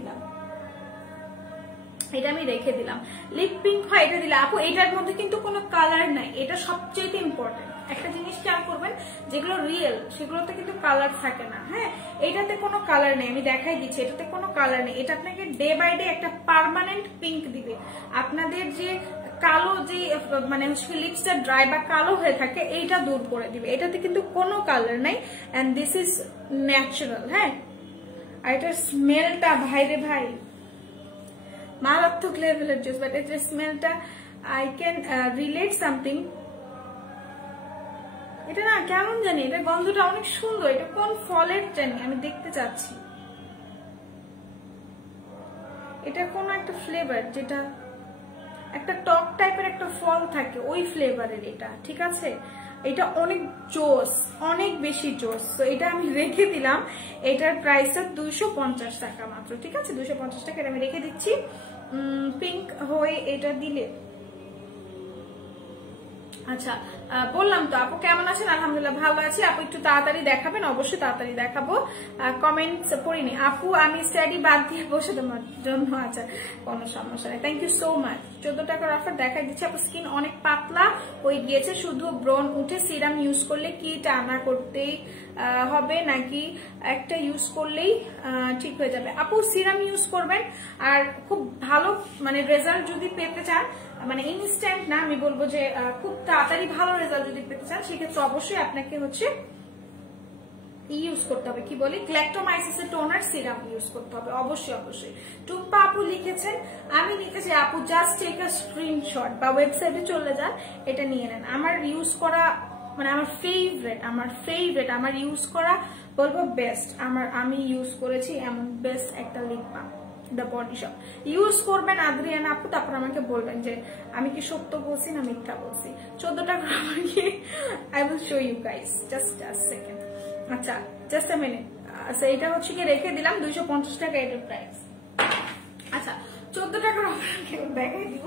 দিলাম, লিপ পিঙ্ক হয় এটা দিলে। আপু এটার মধ্যে কিন্তু কোনো কালার নাই, এটা সবচেয়ে ইম্পর্টেন্ট। একটা জিনিস খেয়াল করবেন, যেগুলো রিয়েল সেগুলোতে কিন্তু কালার থাকে না। হ্যাঁ, এটাতে কোনো কালার নেই, আমি দেখাই দিচ্ছি, এটাতে কোনো কালার নেই। এটা আপনাকে ডে বাই ডে একটা পার্মানেন্ট পিঙ্ক দিবে। আপনাদের যে কালো যে মানে লিপসটা ড্রাই বা কালো হয়ে থাকে, এইটা দূর করে দিবে। এটাতে কিন্তু কোনো কালার নাই, এন্ড দিস ইজ ন্যাচারাল। হ্যাঁ, আর এটার স্মেলটা ভাইরে ভাই মারাত্মক লেভেলের জুস, বাট এটার স্মেলটা আই ক্যান রিলেট সামথিং। এটা না কেমন জানি, এটা গন্ধটা অনেক সুন্দর। এটা কোন ফলের জানি, আমি দেখতে চাচ্ছি। এটা কোন একটা ফ্লেভার, যেটা একটা টক টাইপের একটা ফল থাকে, ওই ফ্লেভারের এটা, ঠিক আছে। এটা অনেক জোস, অনেক বেশি জোস। তো এটা আমি রেখে দিলাম। এটার প্রাইসটা 250 টাকা মাত্র, ঠিক আছে। 250 টাকা এটা আমি রেখে দিচ্ছি। পিঙ্ক হয়ে এটা দিলে। আচ্ছা, বললাম তো আপু কেমন আছেন? আলহামদুলিল্লাহ ভালো আছি। আপু একটু তাড়াতাড়ি দেখাবেন, অবশ্যই তাড়াতাড়ি দেখাবো। কমেন্টস পড়িনি আপু, আমি স্টাডি বাদ দিয়ে বসে তোমার জন্য। আচ্ছা, কোনো সমস্যা নেই, থ্যাংক ইউ সো মাচ। 14 টাকার অফার দেখাই দিচ্ছে। আপু স্কিন অনেক পাতলা হয়ে গিয়েছে, শুধু ব্রণ উঠে, সিরাম ইউজ করলে কি টানা করতেই হবে নাকি একটা ইউজ করলেই ঠিক হয়ে যাবে? আপু সিরাম ইউজ করবেন, আর খুব ভালো মানে রেজাল্ট যদি পেতে চান, মানে ইনস্ট্যান্ট না, আমি বলবো যে খুব তাড়াতাড়ি ভালো রেজাল্ট যদি পেতে চান, সেক্ষেত্রে অবশ্যই আপনাকে হচ্ছে ইউজ করতে হবে, কি বলি, ক্ল্যাক্টোমাইসিসের টোনার সিরাম ইউজ করতে হবে, অবশ্যই অবশ্যই। টুম্পা আপু লিখেছেন, আমি নিতে চাই আপু জাস্ট টেক আ স্ক্রিনশট বা ওয়েবসাইটে চলে যান, এটা নিয়ে নেন। আমার ইউজ করা মানে আমার ফেভারিট, আমার ইউজ করা বলবো বেস্ট, আমি ইউজ করেছি এমন বেস্ট একটা lip balm, the body shop. Use করবেন আদ্রিয়ানা আপু, তারপর আমাকে বলবেন যে আমি কি সত্য বলছি না মিথ্যা বলছি। 14 টাকা আমাকে, I will show you guys, just a second. আচ্ছা, জাস্ট আ মিনিট। আচ্ছা, এটা হচ্ছে কি রেখে দিলাম 250 টাকা এটার প্রাইস। আচ্ছা, 14 টাকার অফার আমি এখন দেখাই দিব,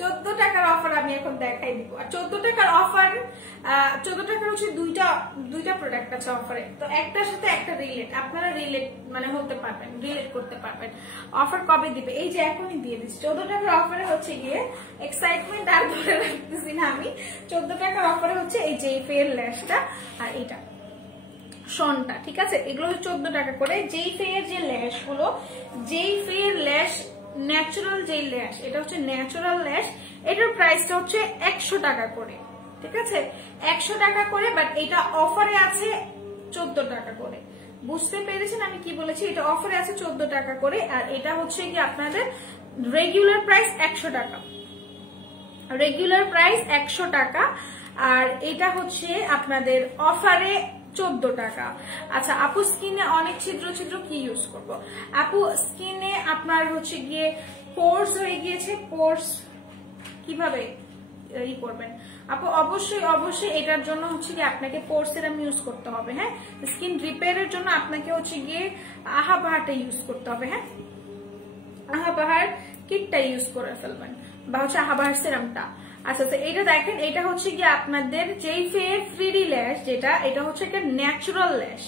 14 টাকার অফার আমি এখন দেখাই দিব। আর 14 টাকার অফার, 14 টাকার হচ্ছে দুইটা প্রোডাক্ট আছে অফারে, তো একটার সাথে একটা রিলেট, আপনারা রিলেট মানে হতে পারবেন, রিলেট করতে পারবেন। অফার কবে দিবে? এই যে এখনই দিয়ে দিচ্ছি। 14 টাকার অফারে হচ্ছে গিয়ে এক্সাইটমেন্ট আর ধরে রাখতেছি না আমি। 14 টাকার অফারে হচ্ছে এই যে ফেয়ার ল্যাশটা আর এটা শনটা, ঠিক আছে? এগুলো 14 টাকা করে। যেই ফেয়ার যে ল্যাশ গুলো, যেই ফেয়ার ল্যাশ ন্যাচারাল যেই ল্যাশ, এটা হচ্ছে ন্যাচারাল ল্যাশ, এটার প্রাইসটা হচ্ছে 100 টাকা করে, ঠিক আছে? 100 টাকা করে, বাট এটা অফারে আছে 14 টাকা করে। বুঝতে পেরেছেন আমি কি বলেছি? এটা অফারে আছে 14 টাকা করে, আর এটা হচ্ছে কি আপনাদের রেগুলার প্রাইস 100 টাকা, রেগুলার প্রাইস 100 টাকা, আর এটা হচ্ছে আপনাদের অফারে 14 টাকা। আচ্ছা আপু স্কিনে অনেক ছিদ্র ছিদ্র কি ইউজ করব? আপু স্কিনে আপনার হচ্ছে গিয়ে পোর্স হয়ে গিয়েছে, পোর্স কিভাবে ই করবেন আপু? অবশ্যই এটার জন্য হচ্ছে গিয়ে আপনাকে পোর সিরাম ইউজ করতে হবে। হ্যাঁ, স্কিন রিপেয়ারের জন্য আপনাকে হচ্ছে গিয়ে আহাবাহারটা ইউজ করতে হবে। হ্যাঁ, আহাবাহার কিটটা ইউজ করে ফেলবেন, বা হচ্ছে আহাবাহার সিরামটা। আচ্ছা তো এটা দেখেন, এটা হচ্ছে গিয়ে আপনাদের যেই ফেয়ার ফ্রিডি ল্যাশ, যেটা এটা হচ্ছে একটা ন্যাচারাল ল্যাশ,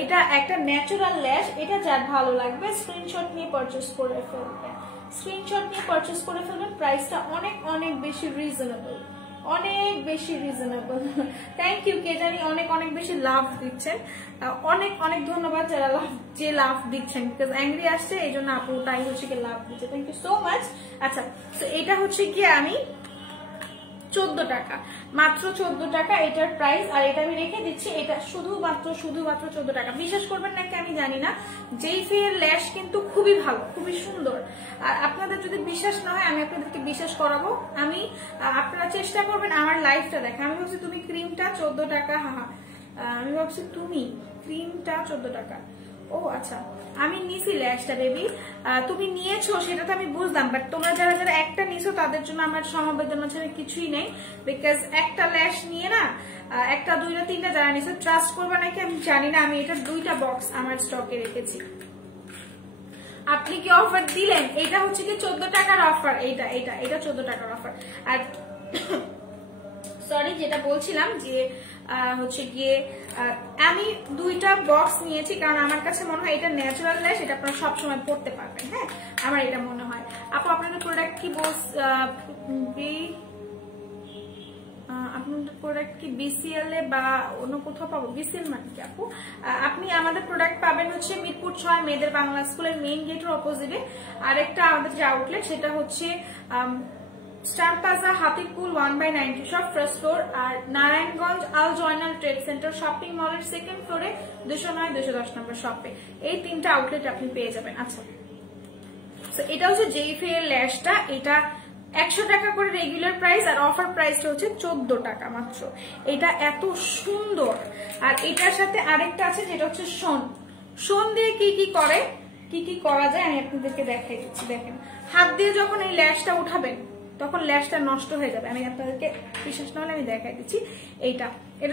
এটা একটা ন্যাচারাল ল্যাশ। এটা যার ভালো লাগবে স্ক্রিনশট নিয়ে পারচেস করে ফেলবেন, স্ক্রিনশট নিয়ে পারচেস করে ফেলবেন। প্রাইসটা অনেক অনেক বেশি রিজনেবল, অনেক বেশি রিজনেবল। থ্যাংক ইউ কে জানি অনেক অনেক বেশি লাভ দিচ্ছেন, অনেক অনেক ধন্যবাদ যারা লাভ দিচ্ছেন, বিকজ অ্যাংরি আসছে এই জন্য আপু তাই হচ্ছে কি লাভ দিচ্ছে। Thank you so much. আচ্ছা তো এটা হচ্ছে কি আমি 14 টাকা, মাত্র 14 টাকা এটার প্রাইস, আর এটা আমি রেখে দিচ্ছি। এটা শুধুমাত্র 14 টাকা। বিশ্বাস করবেন নাকি আমি জানি না, যেই ফেয়ার ল্যাশ কিন্তু খুবই ভালো, খুবই সুন্দর। আর আপনাদের যদি বিশ্বাস না হয় আমি আপনাদেরকে বিশ্বাস করাবো। আপনারা চেষ্টা করবেন আমার লাইফটা দেখেন। আমি ভাবছি তুমি ক্রিমটা 14 টাকা, আমি ভাবছি তুমি ক্রিমটা 14 টাকা। ও আচ্ছা, আমি নিছি ল্যাশটা বেবি, তুমি নিয়েছো সেটা তো আমি বুঝলাম, বাট তোমরা যারা যারা একটা নিছো তাদের জন্য আমার সমবেদনা ছাড়া কিছুই নেই, বিকজ একটা ল্যাশ নিয়ে না, একটা দুইটা তিনটা যারা নিছো ট্রাস্ট করবে নাকি আমি জানি না, আমি এটা 2টা বক্স আমার স্টকে রেখেছি। আপনি কি অফার দিলেন? এটা হচ্ছে কি 14 টাকার অফার, এটা 14 টাকার অফার। আর সরি যেটা বলছিলাম যে হচ্ছে গিয়ে আমি 2টা বক্স নিয়েছি, কারণ আমার কাছে মনে হয় এটা ন্যাচারাল ল্যাশ, এটা আপনারা সবসময় পড়তে পারবেন। হ্যাঁ, আমার এটা মনে হয়। আপু আপনাদের প্রোডাক্ট কি আপনাদের প্রোডাক্ট কি বিসিএল এ বা অন্য কোথাও পাবো? বিসিএল মানে কি আপু? আপনি আমাদের প্রোডাক্ট পাবেন হচ্ছে মিরপুর 6 মেয়েদের বাংলা স্কুলের মেইন গেটের অপোজিটে। আরেকটা আমাদের যে আউটলেট সেটা হচ্ছে star plaza Hatipul 1/90 shop first floor, আর Narayanganj Al Joynal trade centre shopping মলের সেকেন্ড ফ্লোরে 209 210 নম্বর শপে। এই 3টা আউটলেট আপনি পেয়ে যাবেন। আচ্ছা তো এটা হচ্ছে যেই ফেয়ার ল্যাশটা, এটা 100 টাকা করে রেগুলার প্রাইস, আর অফার প্রাইসটা হচ্ছে 14 টাকা মাত্র। এটা এত সুন্দর। আর এটার সাথে আরেকটা আছে যেটা হচ্ছে শোন দিয়ে কি কি করা যায় আমি আপনাদেরকে দেখাই দিচ্ছি। দেখেন, হাত দিয়ে যখন এই ল্যাশটা উঠাবেন তখন ল্যাশটা নষ্ট হয়ে যাবে। আমি আপনাদেরকে বিশ্বাস না হলে আমি দেখাই দিচ্ছি। এটা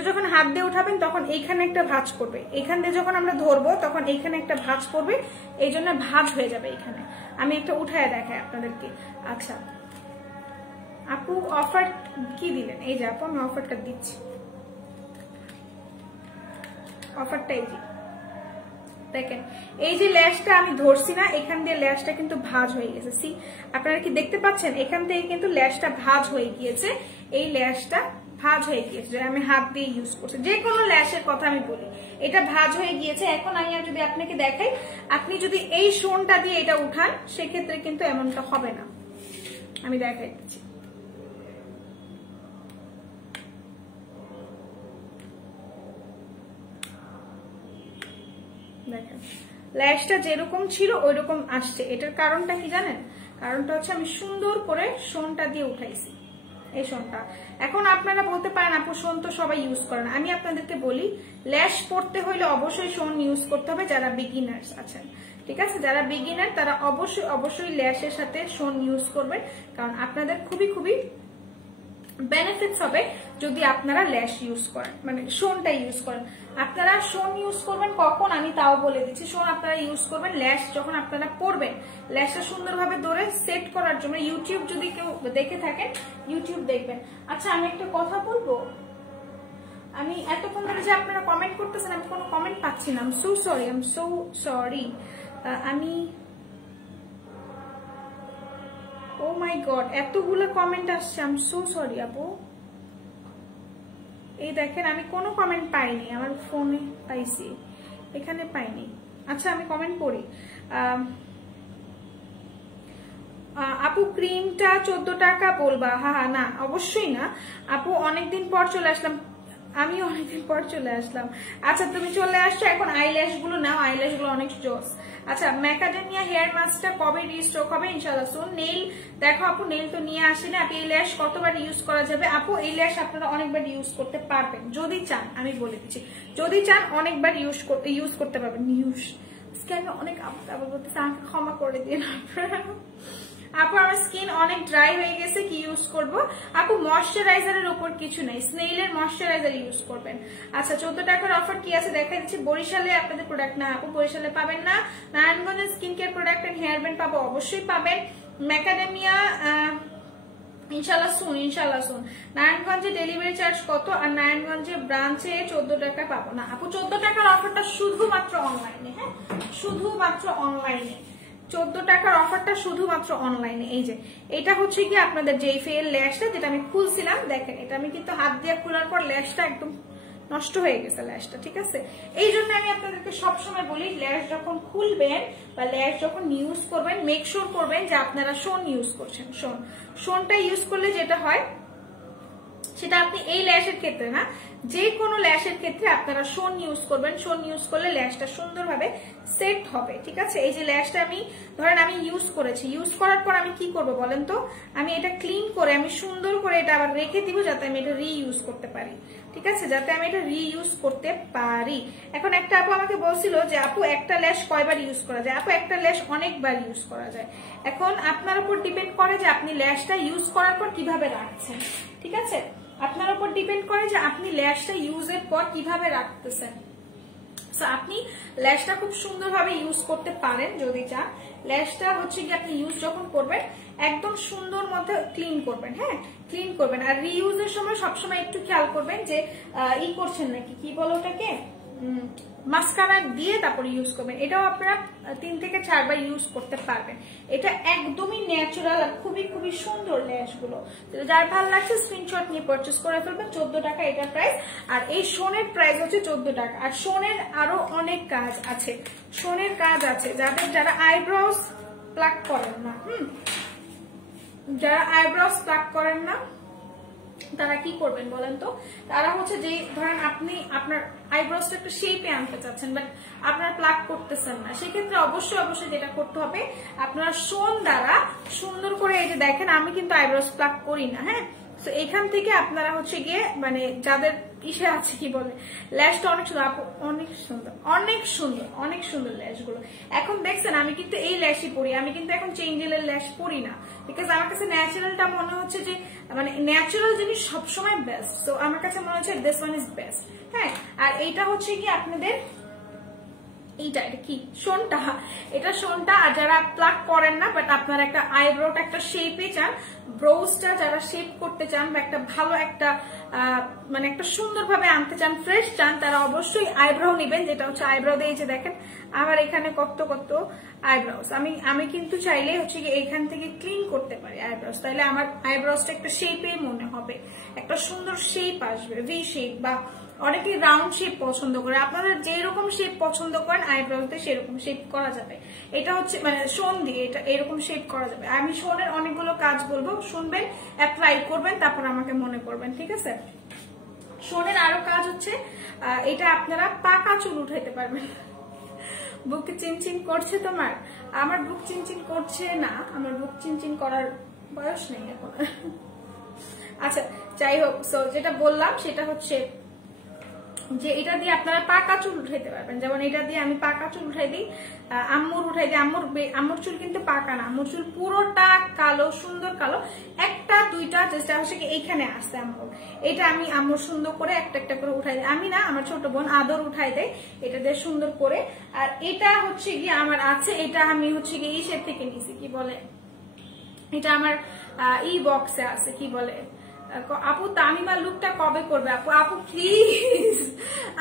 যখন হাত দিয়ে উঠাবেন তখন এইখানে একটা ভাঁজ করবে, এইখান দিয়ে যখন আমরা ধরবো তখন এইখানে একটা ভাঁজ করবে, এই জন্য ভাঁজ হয়ে যাবে এখানে। আমি একটা উঠায় দেখাই আপনাদেরকে। আচ্ছা আপু অফার কি দিলেন? এই যে আপু আমি অফারটা দিচ্ছি, অফারটা এই যে দেখেন, এই যে ল্যাশটা আমি ধরছি না, এখান দিয়ে ল্যাশটা কিন্তু ভাঁজ হয়ে গেছে। সি আপনারা কি দেখতে পাচ্ছেন? এখান থেকে কিন্তু ল্যাশটা ভাঁজ হয়ে গিয়েছে, এই ল্যাশটা ভাঁজ হয়ে গিয়েছে। আমি হাত দিয়ে ইউজ করছি, যে কোনো ল্যাশের কথা আমি বলি, এটা ভাঁজ হয়ে গিয়েছে। এখন আমি যদি আপনাকে দেখাই, আপনি যদি এই শোনটা দিয়ে এটা উঠান সেক্ষেত্রে কিন্তু এমনটা হবে না। আমি দেখাই দিচ্ছি। দেখেন ল্যাশটা যেরকম ছিল ওইরকম আসছে। এটার কারণটা কি জানেন? কারণটা হচ্ছে আমি সুন্দর করে শোনটা দিয়ে উঠাইছি, এই শোনটা। এখন আপনারা বলতে পারেন আপু শোন তো সবাই ইউজ করে না। আমি আপনাদেরকে বলি, ল্যাশ পড়তে হইলে অবশ্যই শোন ইউজ করতে হবে যারা বিগিনার্স আছেন, ঠিক আছে? যারা বিগিনার তারা অবশ্যই ল্যাশের সাথে শোন ইউজ করবেন, কারণ আপনাদের খুবই বেনিফিটস হবে যদি আপনারা ল্যাশ ইউজ করেন, মানে শোনটা ইউজ করেন। আপনারা শোন ইউজ করবেন কখন আমি তাও বলে দিচ্ছি। শোন আপনারা ইউজ করবেন ল্যাশ যখন আপনারা পরবেন, ল্যাশটা সুন্দরভাবে ধরে সেট করার জন্য। ইউটিউব যদি কেউ দেখে থাকেন, ইউটিউব দেখবেন। আচ্ছা আমি একটা কথা বলবো, আমি এতক্ষণ ধরে যে আপনারা কমেন্ট করতেছেন আমি কোনো কমেন্ট পাচ্ছি না। I am so sorry. আমি ও মাই গড এতগুলো কমেন্ট আসছে, আই এম সো সরি আপু। এই দেখেন আমি কোনো কমেন্ট পাইনি, আমার ফোনে পাইছি, এখানে পাইনি। আচ্ছা আমি কমেন্ট পড়ি। আপু ক্রিমটা 14 টাকা বলবা? হ্যাঁ না অবশ্যই না আপু, অনেকদিন পর চলে আসলাম, আমি অনেকদিন পর চলে আসলাম। আচ্ছা তুমি চলে আসছো, এখন আইল্যাশ গুলো নাও, আইল্যাশ গুলো অনেক জোস। আচ্ছা ম্যাকাডেমিয়া হেয়ার মাস্কটা কবে রিস্টক হবে? ইনশাআল্লাহ সুন। নেইল দেখো আপু, নেইল তো নিয়ে আসি না। এই ল্যাশ কতবার ইউজ করা যাবে? আপু এই ল্যাশ আপনারা অনেকবার ইউজ করতে পারবেন যদি চান, আমি বলে দিচ্ছি যদি চান অনেকবার ইউজ করতে পারবেন। আমি অনেক আবার বলতেছি, আমাকে ক্ষমা করে দিন আপনারা। আপু আমার স্কিন অনেক ড্রাই হয়ে গেছে, কি ইউজ করব? আপু ময়শ্চারাইজারের উপর কিছু নাই, স্নেইলের ময়শ্চারাইজার ইউজ করবেন। আচ্ছা 14 টাকার অফার কি আছে দেখা দিচ্ছি। বরিশালে আপনাদের প্রোডাক্ট না আপু, বরিশালে পাবেন না। নারায়ণগঞ্জের skin care product and hair band পাবো, অবশ্যই পাবেন। ম্যাকাডেমিয়া ইনশাল্লাহ শুন। নারায়ণগঞ্জে ডেলিভারি চার্জ কত? আর নারায়ণগঞ্জে ব্রাঞ্চে 14 টাকা পাবো না আপু। 14 টাকার অফারটা শুধুমাত্র অনলাইনে, হ্যাঁ শুধুমাত্র অনলাইনে। 14 টাকার অফারটা শুধুমাত্র অনলাইনে। এই যে এটা হচ্ছে কি আপনাদের যে ফেল ল্যাশটা যেটা আমি খুলছিলাম, দেখেন এটা আমি কিন্তু হাত দিয়ে খোলার পর ল্যাশটা একদম নষ্ট হয়ে গেছে ল্যাশটা, ঠিক আছে? এই জন্য আমি আপনাদেরকে সবসময় বলি ল্যাশ যখন খুলবেন বা ল্যাশ যখন ইউজ করবেন মেক শিওর করবেন যে আপনারা শোন ইউজ করছেন। শোনটা ইউজ করলে যেটা হয় সেটা আপনি এই ল্যাশের ক্ষেত্রে না, যে কোনো ল্যাশের ক্ষেত্রে আপনারা শোন ইউজ করবেন। শোন ইউজ করলে ল্যাশটা সুন্দরভাবে সেট হবে, ঠিক আছে? এই যে ল্যাশটা আমি ধরেন আমি ইউজ করেছি, ইউজ করার পর আমি কি করব বলেন তো? আমি এটা ক্লিন করে আমি সুন্দর করে এটা আবার রেখে দিব যাতে আমি এটা রিইউজ করতে পারি, ঠিক আছে? যাতে আমি এটা রিইউজ করতে পারি। এখন একটা আপু আমাকে বলছিল যে আপু একটা ল্যাশ কয়বার ইউজ করা যায়? আপু একটা ল্যাশ অনেকবার ইউজ করা যায়। এখন আপনার উপর ডিপেন্ড করে যে আপনি ল্যাশটা ইউজ করার পর কিভাবে রাখছেন, ঠিক আছে? আপনার উপর ডিপেন্ড করে যে আপনি ল্যাশটা ইউজের পর কিভাবে রাখতেছেন। আপনি ল্যাশটা খুব সুন্দরভাবে ইউজ করতে পারেন যদি চান। ল্যাশটা হচ্ছে কি আপনি ইউজ যখন করবেন একদম সুন্দর মধ্যে ক্লিন করবেন, হ্যাঁ ক্লিন করবেন। আর রিইউজের সময় সবসময় একটু খেয়াল করবেন যে ই করছেন নাকি, কি বলো ওটাকে, মাস্কারা দিয়ে তারপরে ইউজ করবেন। এটাও আপনারা 3 থেকে 4 বার ইউজ করতে পারবেন। এটা একদমই ন্যাচারাল আর খুবই খুবই সুন্দর ল্যাশ গুলো। যার ভালো লাগছে স্ক্রিনশট নিয়ে পারচেজ করে ফেলবেন। 14 টাকা এটার প্রাইস, আর এই শোনের প্রাইস হচ্ছে 14 টাকা। আর শোনের আরো অনেক কাজ আছে, শোনের কাজ আছে যারা আইব্রোজ প্লাক করেন না, যারা আইব্রোজ প্লাক করেন না তারা কি করবেন বলেন তো? তারা হচ্ছে যে ধরেন আপনি আপনার আইব্রোজটা একটা শেপে আনতে চাচ্ছেন বাট আপনার প্লাক করতেছেন না, সেক্ষেত্রে অবশ্যই যেটা করতে হবে আপনার শোন দ্বারা সুন্দর করে, এই যে দেখেন আমি কিন্তু আইব্রোজ প্লাক করি না, হ্যাঁ। তো এখান থেকে আপনারা হচ্ছে গিয়ে মানে যাদের ইসে আছে কি বলে ল্যাশটা অনেক সুন্দর আপু, অনেক সুন্দর ল্যাশ গুলো। এখন দেখছেন আমি কিন্তু এই ল্যাশই পরি, আমি কিন্তু এখন চেঞ্জেলের ল্যাশ পরি না, বিকজ আমার কাছে ন্যাচারালটা মনে হচ্ছে যে মানে ন্যাচারাল জিনিস সবসময় বেস্ট। তো আমার কাছে মনে হচ্ছে দিস ওয়ান ইজ বেস্ট, হ্যাঁ। আর এইটা হচ্ছে কি আপনাদের এইটা কি শোনটা, এটা শোনটা। আর যারা প্লাক করেন না বাট আপনারা একটা আইব্রোটা একটা শেপে চান, ব্রোজটা যারা শেপ করতে চান বা একটা ভালো একটা মানে একটা সুন্দরভাবে আনতে চান, ফ্রেশ চান, তারা অবশ্যই আইব্রো নেবেন, যেটা হচ্ছে আইব্রো দিয়ে যে দেখেন আমার এখানে কত আইব্রোজ। আমি কিন্তু চাইলে হচ্ছে কি এইখান থেকে ক্লিন করতে পারি আইব্রোজ, তাহলে আমার আইব্রোজটা একটা শেপে মনে হবে, একটা সুন্দর শেপ আসবে, ভি শেপ, বা অনেকে রাউন্ড শেপ পছন্দ করে, আপনারা যেরকম শেপ পছন্দ করেন আইব্রোতে সেরকম শেপ করা যাবে। এটা হচ্ছে মানে শোন দিয়ে এটা এরকম শেপ করা যাবে। আমি শোনের অনেকগুলো কাজ বলবো, শুনবেন, অ্যাপ্লাই করবেন, তারপর আমাকে মনে করবেন, ঠিক আছে? শোনের আরো কাজ হচ্ছে এটা আপনারা পাকা চুল উঠাইতে পারবেন। বুক চিনচিন করছে তোমার? আমার বুক চিনচিন করছে না, আমার বুক চিনচিন করার বয়স নেই এখন। আচ্ছা যাই হোক, সো যেটা বললাম সেটা হচ্ছে যে এটা দিয়ে আপনারা পাকা চুল উঠাইতে পারবেন। যেমন এটা দিয়ে আমি পাকা চুল উঠাই দিই, আম্মুর উঠাই দিই। আম্মুর চুল কিন্তু পাকা না, আম্মুর চুল পুরোটা কালো, সুন্দর কালো, একটা দুইটা চেষ্টা হচ্ছে কি এইখানে আসছে আম্মুর। এটা আমি আম্মুর সুন্দর করে একটা একটা করে উঠাই দিই। আমি না, আমার ছোট বোন আদর উঠাই দেয় এটা দিয়ে সুন্দর করে। আর এটা হচ্ছে গিয়ে আমার আছে, এটা আমি হচ্ছে গিয়ে ইসের থেকে নিছি, কি বলে এটা আমার বক্সে আছে, কি বলে আপু তামিমা লুকটা কবে করবে? আপু আপু প্লিজ,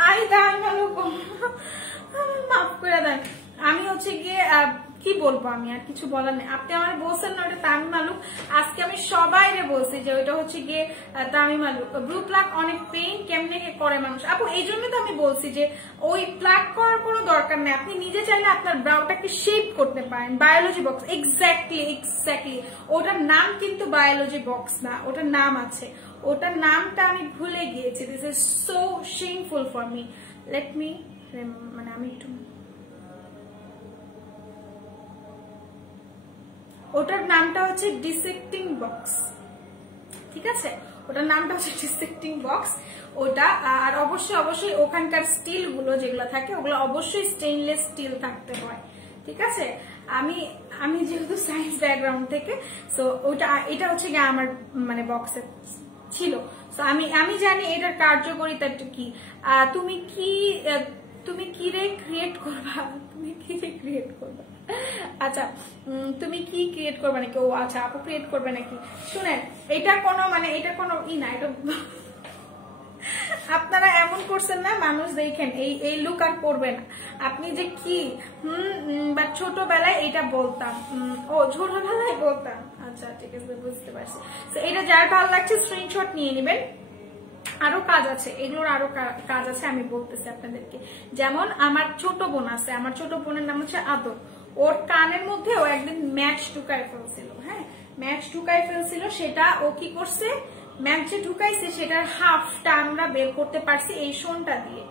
আমি তামিমা লুক মাফ করে দেন। আমি হচ্ছে গিয়ে কি বলবো, আমি আর কিছু বলার নেই। আপনি আমার বলছেন না ওটা তামিমা লুক, আজকে আমি সবাইরে বলছি যে ওইটা হচ্ছে গিয়ে তামিমা লুক। ব্রু প্লাক অনেক পেইন, কেমনে করে মানুষ? আপু এই জন্য তো আমি বলছি যে ওই প্লাক করার কোনো দরকার নেই, আপনি নিজে চাইলে আপনার ব্রাউটাকে শেপ করতে পারেন। বায়োলজি বক্স, এক্স্যাক্টলি ওটার নাম কিন্তু বায়োলজি বক্স না, ওটার নাম আছে, ওটার নামটা আমি ভুলে গিয়েছি। This is so shameful for me, let me, মানে আমি একটু, ওটার নামটা হচ্ছে ডিসেক্টিং বক্স, ঠিক আছে? ওটার নামটা হচ্ছে ডিসেক্টিং বক্স ওটা। আর অবশ্যই ওখানকার স্টিল গুলো যেগুলো থাকে ওগুলো অবশ্যই স্টেইনলেস স্টিল থাকতে হয়, ঠিক আছে? আমি যেহেতু সায়েন্স ব্যাকগ্রাউন্ড থেকে, তো ওটা এটা হচ্ছে গিয়ে আমার মানে বক্সে ছিল। তো আমি জানি এটার কার্যকারিতা কি। তুমি কি রে ক্রিয়েট করবা, তুমি কি রে ক্রিয়েট করবা? আচ্ছা, তুমি কি ক্রিয়েট করবে নাকি? ও আচ্ছা, আপু ক্রিয়েট করবে নাকি? শুনেন, এটা কোনো মানে এটা কোনো না, এটা আপনারা এমন করছেন না, মানুষ দেখেন এই লুক আর করবে না। আপনি যে কি বা ছোটবেলায় এটা বলতাম, ও ছোটবেলায় বলতাম, আচ্ছা ঠিক আছে বুঝতে পারছি। তো এটা যার ভালো লাগছে স্ক্রিনশট নিয়ে নেবেন। আরো কাজ আছে, এগুলোর আরো কাজ আছে, আমি বলতেছি আপনাদেরকে। যেমন আমার ছোট বোন আছে, আমার ছোট বোনের নাম হচ্ছে আদর। ওর কানের মধ্যে ও একদিন ম্যাচ ঢুকায় ফেলছিল, হ্যাঁ ম্যাচ ঢুকায় ফেলছিল। সেটা ও কি করছে, ম্যাচে ঢুকাইছে, সেটার হাফটা আমরা বের করতে পারছি এই শোনটা দিয়ে,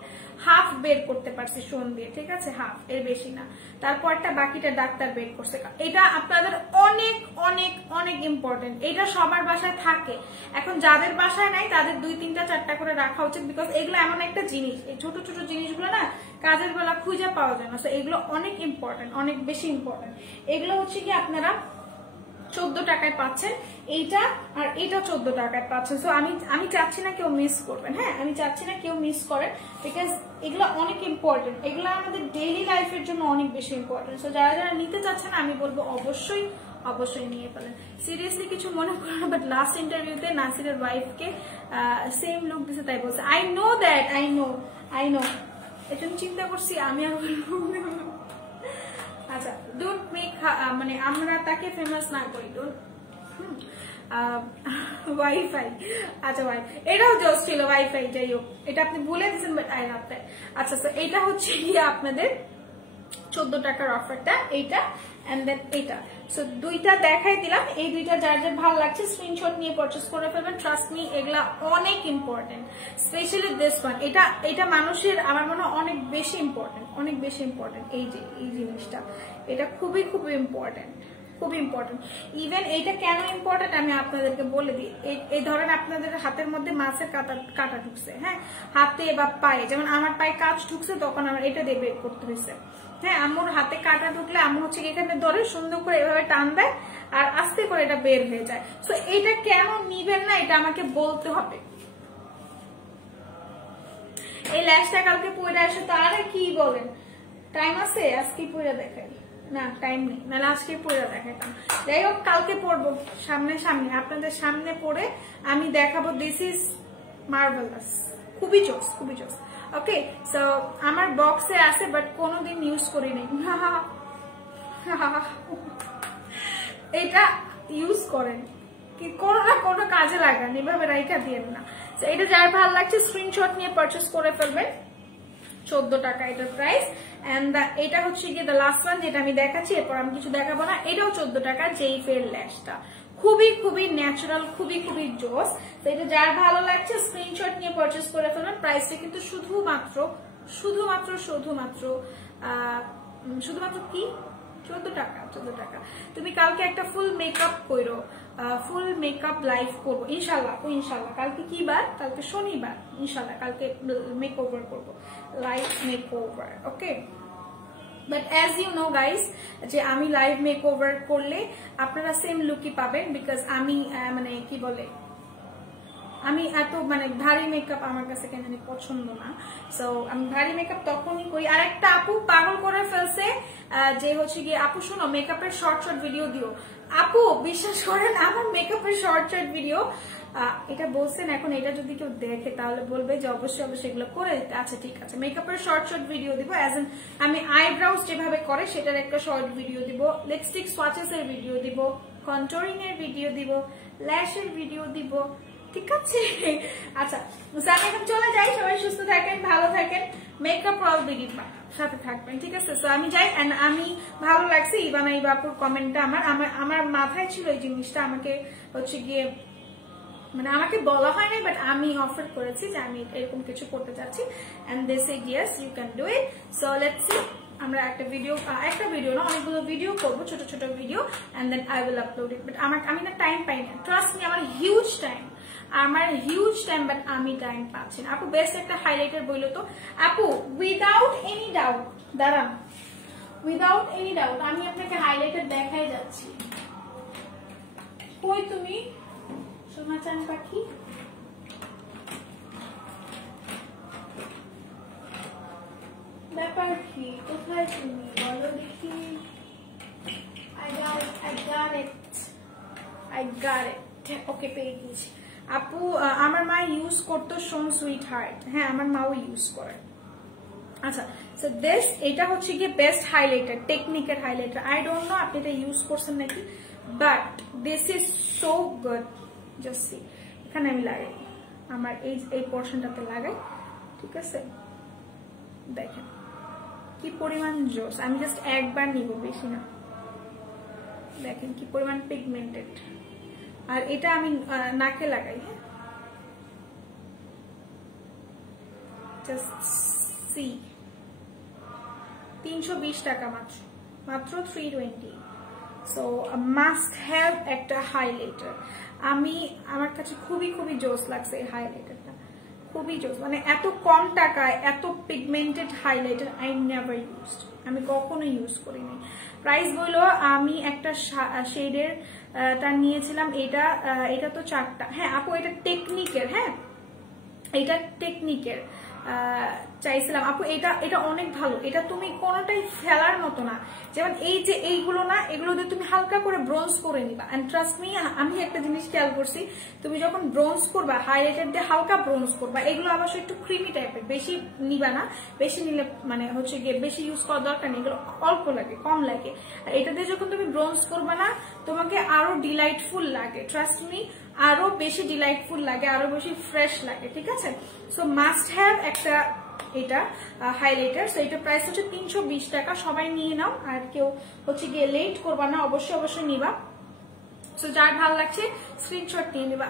হাফ বের করতে পারছি শোন দিয়ে, ঠিক আছে? হাফ, এর বেশি না। তারপরটা বাকিটা ডাক্তার বের করছে। এটা আপনাদের অনেক অনেক অনেক ইম্পর্টেন্ট, এটা সবার বাসায় থাকে। এখন যাদের বাসায় নাই তাদের 2, 3টা 4টা করে রাখা উচিত, বিকজ এগুলো এমন একটা জিনিস, এই ছোট ছোট জিনিসগুলো না কাজের বেলা খুঁজে পাওয়া যায় না। তো এগুলো অনেক ইম্পর্টেন্ট, অনেক বেশি ইম্পর্টেন্ট। এগুলো হচ্ছে কি আপনারা 14 টাকায় পাচ্ছেন, এইটা আর এটা 14 টাকায় পাচ্ছেন। সো আমি চাচ্ছি না কেউ মিস করবেন, হ্যাঁ আমি চাচ্ছি না কেউ মিস করেন, বিকজ এগুলো অনেক ইম্পর্টেন্ট, এগুলো আমাদের ডেইলি লাইফের জন্য অনেক বেশি ইম্পর্টেন্ট। সো যারা যারা নিতে চাচ্ছেন আমি বলবো অবশ্যই নিয়ে ফেলেন। সিরিয়াসলি কিছু মনে করেন না, বাট লাস্ট ইন্টারভিউতে নাসিরের ওয়াইফকে সেম লুক দিছে তাই বলছে। I know that, I know এটা আমি চিন্তা করছি, আমি আর আচ্ছা ডোন্ট মেক, মানে আমরা তাকে ফেমাস না করি, ওয়াইফাই, আচ্ছা ওয়াই, এটাও জোস ছিল ওয়াইফাই, যাই হোক এটা আপনি বলে দিচ্ছেন, বাট আই লাভ দ্যাট। আচ্ছা তো এটা হচ্ছে গিয়ে আপনাদের 14 টাকার অফারটা, এইটা এন্ড দেন এইটা। সো দুইটা দেখাই দিলাম, এই দুইটা যার যার ভালো লাগছে স্ক্রিনশট নিয়ে পারচেজ করে ফেলবেন। ট্রাস্ট মি, এগুলা অনেক ইম্পর্টেন্ট, স্পেশালি দিস ওয়ান। এটা মানুষের আমার মনে হয় অনেক বেশি ইম্পর্টেন্ট, অনেক বেশি ইম্পর্টেন্ট। এই যে এই জিনিসটা, এটা খুবই ইম্পর্টেন্ট, খুব ইম্পর্টেন্ট। ইভেন এইটা কেন ইম্পর্টেন্ট আমি আপনাদেরকে বলে দিই। এই ধরেন আপনাদের হাতের মধ্যে মাছের কাটা ঢুকছে, হ্যাঁ হাতে বা পায়ে, যেমন আমার পায়ে কাঁচ ঢুকছে, তখন আমার এটা দিয়ে বের করতে হয়েছে। হ্যাঁ আম্মুর হাতে কাটা ঢুকলে আম্মু হচ্ছে এখানে ধরে সুন্দর করে এভাবে টান দেয় আর আস্তে করে এটা বের হয়ে যায়। সো এটা কেন নিবেন না এটা আমাকে বলতে হবে। এই ল্যাশটা কালকে পরে আসে, তো আরে কি বলেন, টাইম আছে আজকে পরে দেখাই না, টাইম নেই, নাহলে আজকে পরে দেখাইতাম। যাই হোক কালকে পরবো সামনে আপনাদের সামনে পরে আমি দেখাবো। দিস ইজ মার্ভেলাস, খুবই জোস। ওকে, সো আমার বক্সে আছে বাট কোনোদিন ইউজ করি নাই। এটা ইউজ করেন কি, কোনো না কোনো কাজে লাগান, এভাবে রাইখা দিয়েন না। এটা যার ভালো লাগছে স্ক্রিনশট নিয়ে পারচেস করে ফেলবেন। 14 টাকা এটার প্রাইস। এন্ড এটা হচ্ছে গিয়ে দ্য লাস্ট ওয়ান যেটা আমি দেখাচ্ছি, এরপর আমি কিছু দেখাবো না। এটাও 14 টাকা, যেই ফের ল্যাশটা খুবই ন্যাচারাল, খুবই জোস। তো এটা যার ভালো লাগছে স্ক্রিনশট নিয়ে পারচেস করে ফেলবেন। প্রাইসটা কিন্তু শুধুমাত্র কি 14 টাকা 14 টাকা। তুমি কালকে একটা ফুল মেকআপ করো, ফুল মেকআপ লাইভ করবো ইনশাল্লাহ আপু, ইনশাল্লাহ। কালকে কি বার? কালকে শনিবার, ইনশাল্লাহ কালকে মেকওভার করবো, live makeover, okay. But as you know guys যে আমি লাইভ মেকওভার করলে আপনারা সেম লুকই পাবেন, বিকজ আমি মানে কি বলে, আমি এত মানে ভারী মেকআপ আমার কাছে কেন জানি পছন্দ না। সো আমি ভারী মেকআপ তখনই করি। আর একটা আপু পাগল করে ফেলছে যে হচ্ছে গিয়ে, আপু শোনো মেকআপের শর্ট শর্ট ভিডিও দিও। আপু বিশ্বাস করেন আমার মেকআপের শর্ট শর্ট ভিডিও এটা বলছেন, এখন এটা যদি কেউ দেখে তাহলে বলবে যে অবশ্যই অবশ্যই এগুলো করে দিতে। আচ্ছা ঠিক আছে, মেকআপের শর্ট শর্ট ভিডিও দিব, অ্যাজ এন আমি আইব্রাউজ যেভাবে করে সেটার একটা শর্ট ভিডিও দিব, লিপস্টিক সোয়াচেস এর ভিডিও দিব, কন্টুরিং এর ভিডিও দিব, ল্যাশের ভিডিও দিব, ঠিক আছে? আচ্ছা আমি এখন চলে যাই, সবাই সুস্থ থাকেন, ভালো থাকেন, মেকআপ অল বিগিট সাথে থাকবেন, ঠিক আছে? সো আমি যাই। এন্ড আমি ভালো লাগছে ইভানা ইবাপুর কমেন্টটা, আমার মাথায় ছিল এই জিনিসটা, আমাকে হচ্ছে গিয়ে মানে আমাকে বলা হয় নাই, বাট আমি অফার করেছি যে আমি এরকম কিছু করতে চাচ্ছি, and they said yes you can do it. So let's see, আমরা একটা ভিডিও না অনেকগুলো ভিডিও করবো, ছোট ছোট video, and then I will upload it. But আমি না টাইম পাই না, ট্রাস্ট মি, আমার হিউজ টাইম, বাট আমি টাইম পাচ্ছি না। আপু বেস্ট একটা হাইলাইটার বইলো তো। আপু উইদাউট এনি ডাউট, দাঁড়ান, উইদাউট এনি ডাউট আমি আপনাকে হাইলাইটার দেখাই যাচ্ছি। কই তুমি সোনা চান পাখি? ব্যাপার কি, কোথায় তুমি বলো দেখি। I got it. ওকে, পেয়ে গেছি। আপু আমার মা ইউজ করতো সোন সুইট হার্ট, হ্যাঁ আমার মাও ইউজ করে। আচ্ছা সো দিস, এটা হচ্ছে গিয়ে বেস্ট হাইলাইটার, টেকনিকের হাইলাইটার। আই ডোন্ট নো আপনি এটা ইউজ করছেন নাকি, but this is so good. Just see, এখানে আমি লাগাই, আমার এই পোর্শনটাতে লাগাই, ঠিক আছে? দেখেন কি পরিমাণ জোস, আমি জাস্ট একবার নিব, বেশি না। দেখেন কি পরিমাণ পিগমেন্টেড, আর এটা আমি নাকে লাগাই, হ্যাঁ জাস্ট সি। 320 টাকা মাত্র 320। সো মাস্ট হ্যাভ একটা হাইলাইটার। আমার কাছে খুবই খুবই জোস লাগছে এই হাইলাইটারটা, খুবই জোস, মানে এত কম টাকায় এত pigmented highlighter I never used, আমি কখনো ইউজ করিনি। প্রাইস বললো আমি একটা শেডের টা নিয়েছিলাম, এটা তো 4টা। হ্যাঁ আপু এটা টেকনিকের, হ্যাঁ এটা টেকনিকের চাইছিলাম আপু, এটা অনেক ভালো, এটা তুমি কোনোটাই ফেলার মতো না। যেমন এই যে এইগুলো না, এগুলো দিয়ে তুমি হালকা করে ব্রোঞ্জ করে নিবা। এন্ড ট্রাস্ট মি, আমি একটা জিনিস খেয়াল করছি, তুমি যখন ব্রোঞ্জ করবা হাইলাইটার দিয়ে হালকা ব্রোঞ্জ করবা, এগুলো অবশ্যই একটু ক্রিমি টাইপের, বেশি নিবা না, বেশি নিলে মানে হচ্ছে গিয়ে বেশি ইউজ করার দরকার নেই, এগুলো অল্প লাগে, কম লাগে। আর এটা দিয়ে যখন তুমি ব্রোঞ্জ করবা না, তোমাকে আরো ডিলাইটফুল লাগে, ট্রাস্ট মি, আরো বেশি ডিলাইটফুল লাগে, আরো বেশি ফ্রেশ লাগে, ঠিক আছে? সো মাস্ট হ্যাভ একটা এটা হাইলাইটার। সো এটা প্রাইস হচ্ছে 320 টাকা, সবাই নিয়ে নাও, আর কেউ হচ্ছে গিয়ে লেট করবা না, অবশ্যই অবশ্যই নিবা। সো যার ভালো লাগছে স্ক্রিনশট নিয়ে নিবা।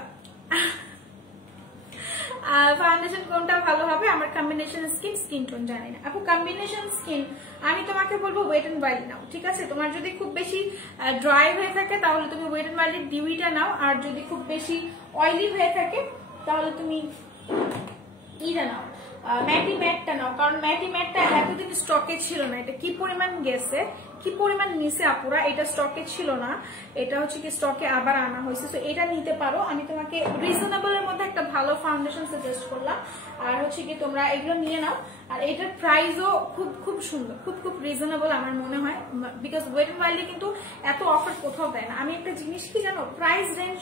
ফাউন্ডেশন কোনটা ভালো হবে? আমার কম্বিনেশন স্কিন টোন জানি না আপু। কম্বিনেশন স্কিন আমি তোমাকে বলবো ওয়েট এন্ড ওয়াইল্ড নাও, ঠিক আছে? তোমার যদি খুব বেশি ড্রাই হয়ে থাকে তাহলে তুমি ওয়েট এন্ড ওয়াইল্ড ডিউইটা নাও, আর যদি খুব বেশি অয়েলি হয়ে থাকে তাহলে তুমি ইটা নাও, ম্যাটি ম্যাটটা নাও। কারণ ম্যাটি ম্যাটটা এতদিন স্টকে ছিল না, এটা কি পরিমাণ গেছে, কি পরিমাণ নিচে আপুরা, এটা স্টকে ছিল না, এটা হচ্ছে কি স্টকে আবার আনা হয়েছে। তো এটা নিতে পারো, আমি তোমাকে রিজনেবল এর মধ্যে একটা ভালো ফাউন্ডেশন সাজেস্ট করলাম, আর হচ্ছে কি তোমরা এগুলো নিয়ে নাও। আর এটার প্রাইসও খুব খুব সুন্দর, খুব খুব রিজনেবল আমার মনে হয়, বিকজ ওয়েট এন্ড ওয়াইল্ডে কিন্তু এত অফার কোথাও দেয় না। আমি একটা জিনিস কি জানো, প্রাইস রেঞ্জ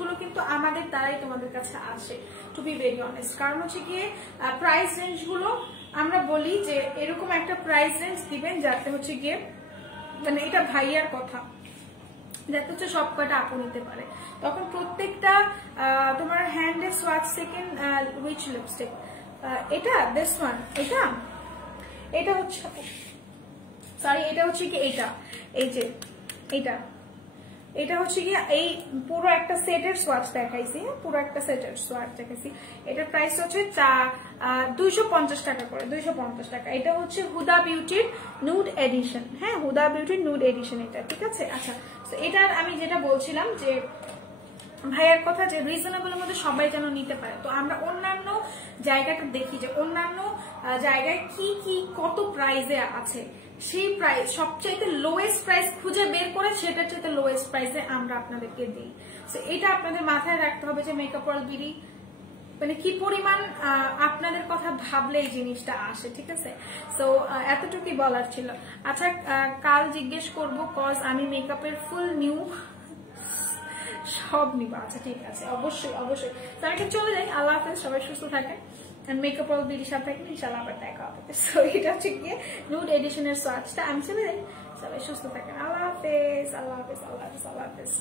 গুলো কিন্তু আমাদের দ্বারাই তোমাদের কাছে আসে, টু বি ভেরি অনেস্ট। কারণ হচ্ছে গিয়ে প্রাইস রেঞ্জ গুলো আমরা বলি যে এরকম একটা প্রাইস রেঞ্জ দিবেন যাতে হচ্ছে গিয়ে মানে এটা ভাইয়ার কথা, যাতে হচ্ছে সব কটা আপু নিতে পারে। তখন প্রত্যেকটা তোমার হ্যান্ডে সোয়াচ সেকেন্ড উইচ লিপস্টিক, এটা দিস ওয়ান, এটা হচ্ছে সরি, এটা হচ্ছে কি এটা, এই যে এটা হচ্ছে কি এই পুরো একটা সেটের সোয়াচ দেখাইছি, পুরো একটা সেটের সোয়াচ দেখাইছি। এটার প্রাইস হচ্ছে 250 টাকা করে, 250 টাকা। এটা হচ্ছে হুদা বিউটির নুড এডিশন। হ্যাঁ, হুদা বিউটির নুড এডিশন এটা, ঠিক আছে। আচ্ছা, তো এটার আমি যেটা বলছিলাম যে ভাইয়ার কথা যে রিজনেবলের মধ্যে সবাই যেন নিতে পারে। তো আমরা অন্যান্য জায়গাটা দেখি যে অন্যান্য জায়গায় কি কি কত প্রাইসে আছে, সেই প্রাইস সবচাইতে লোয়েস্ট প্রাইস খুঁজে বের করে সেটার চাইতে লোয়েস্ট প্রাইসে আমরা আপনাদেরকে দিই। তো এটা আপনাদের মাথায় রাখতে হবে যে মেকআপ ওয়ার্ল্ড বিডি মানে কি পরিমাণ আপনাদের কথা ভাবলে এই জিনিসটা আসে, ঠিক আছে। তো এতটুকুই বলার ছিল। আচ্ছা, কাল জিজ্ঞেস করবো, কজ আমি মেকআপের ফুল নিউ সব নিবা। আচ্ছা ঠিক আছে, অবশ্যই অবশ্যই। তো আমি চলে যাই, আল্লাহ হাফেজ, সবাই সুস্থ থাকেন। মেকআপ ওয়ার্ল্ড বিডির সাথে থাকেন, ইনশাআল্লাহ আবার দেখা হবে। সো এটা হচ্ছে গিয়ে নুড এডিশনের সোয়াচটা, আমি চলে যাই, সবাই সুস্থ থাকেন। আল্লাহ হাফেজ, আল্লাহ হাফেজ, আল্লাহ হাফেজ, আল্লাহ হাফেজ।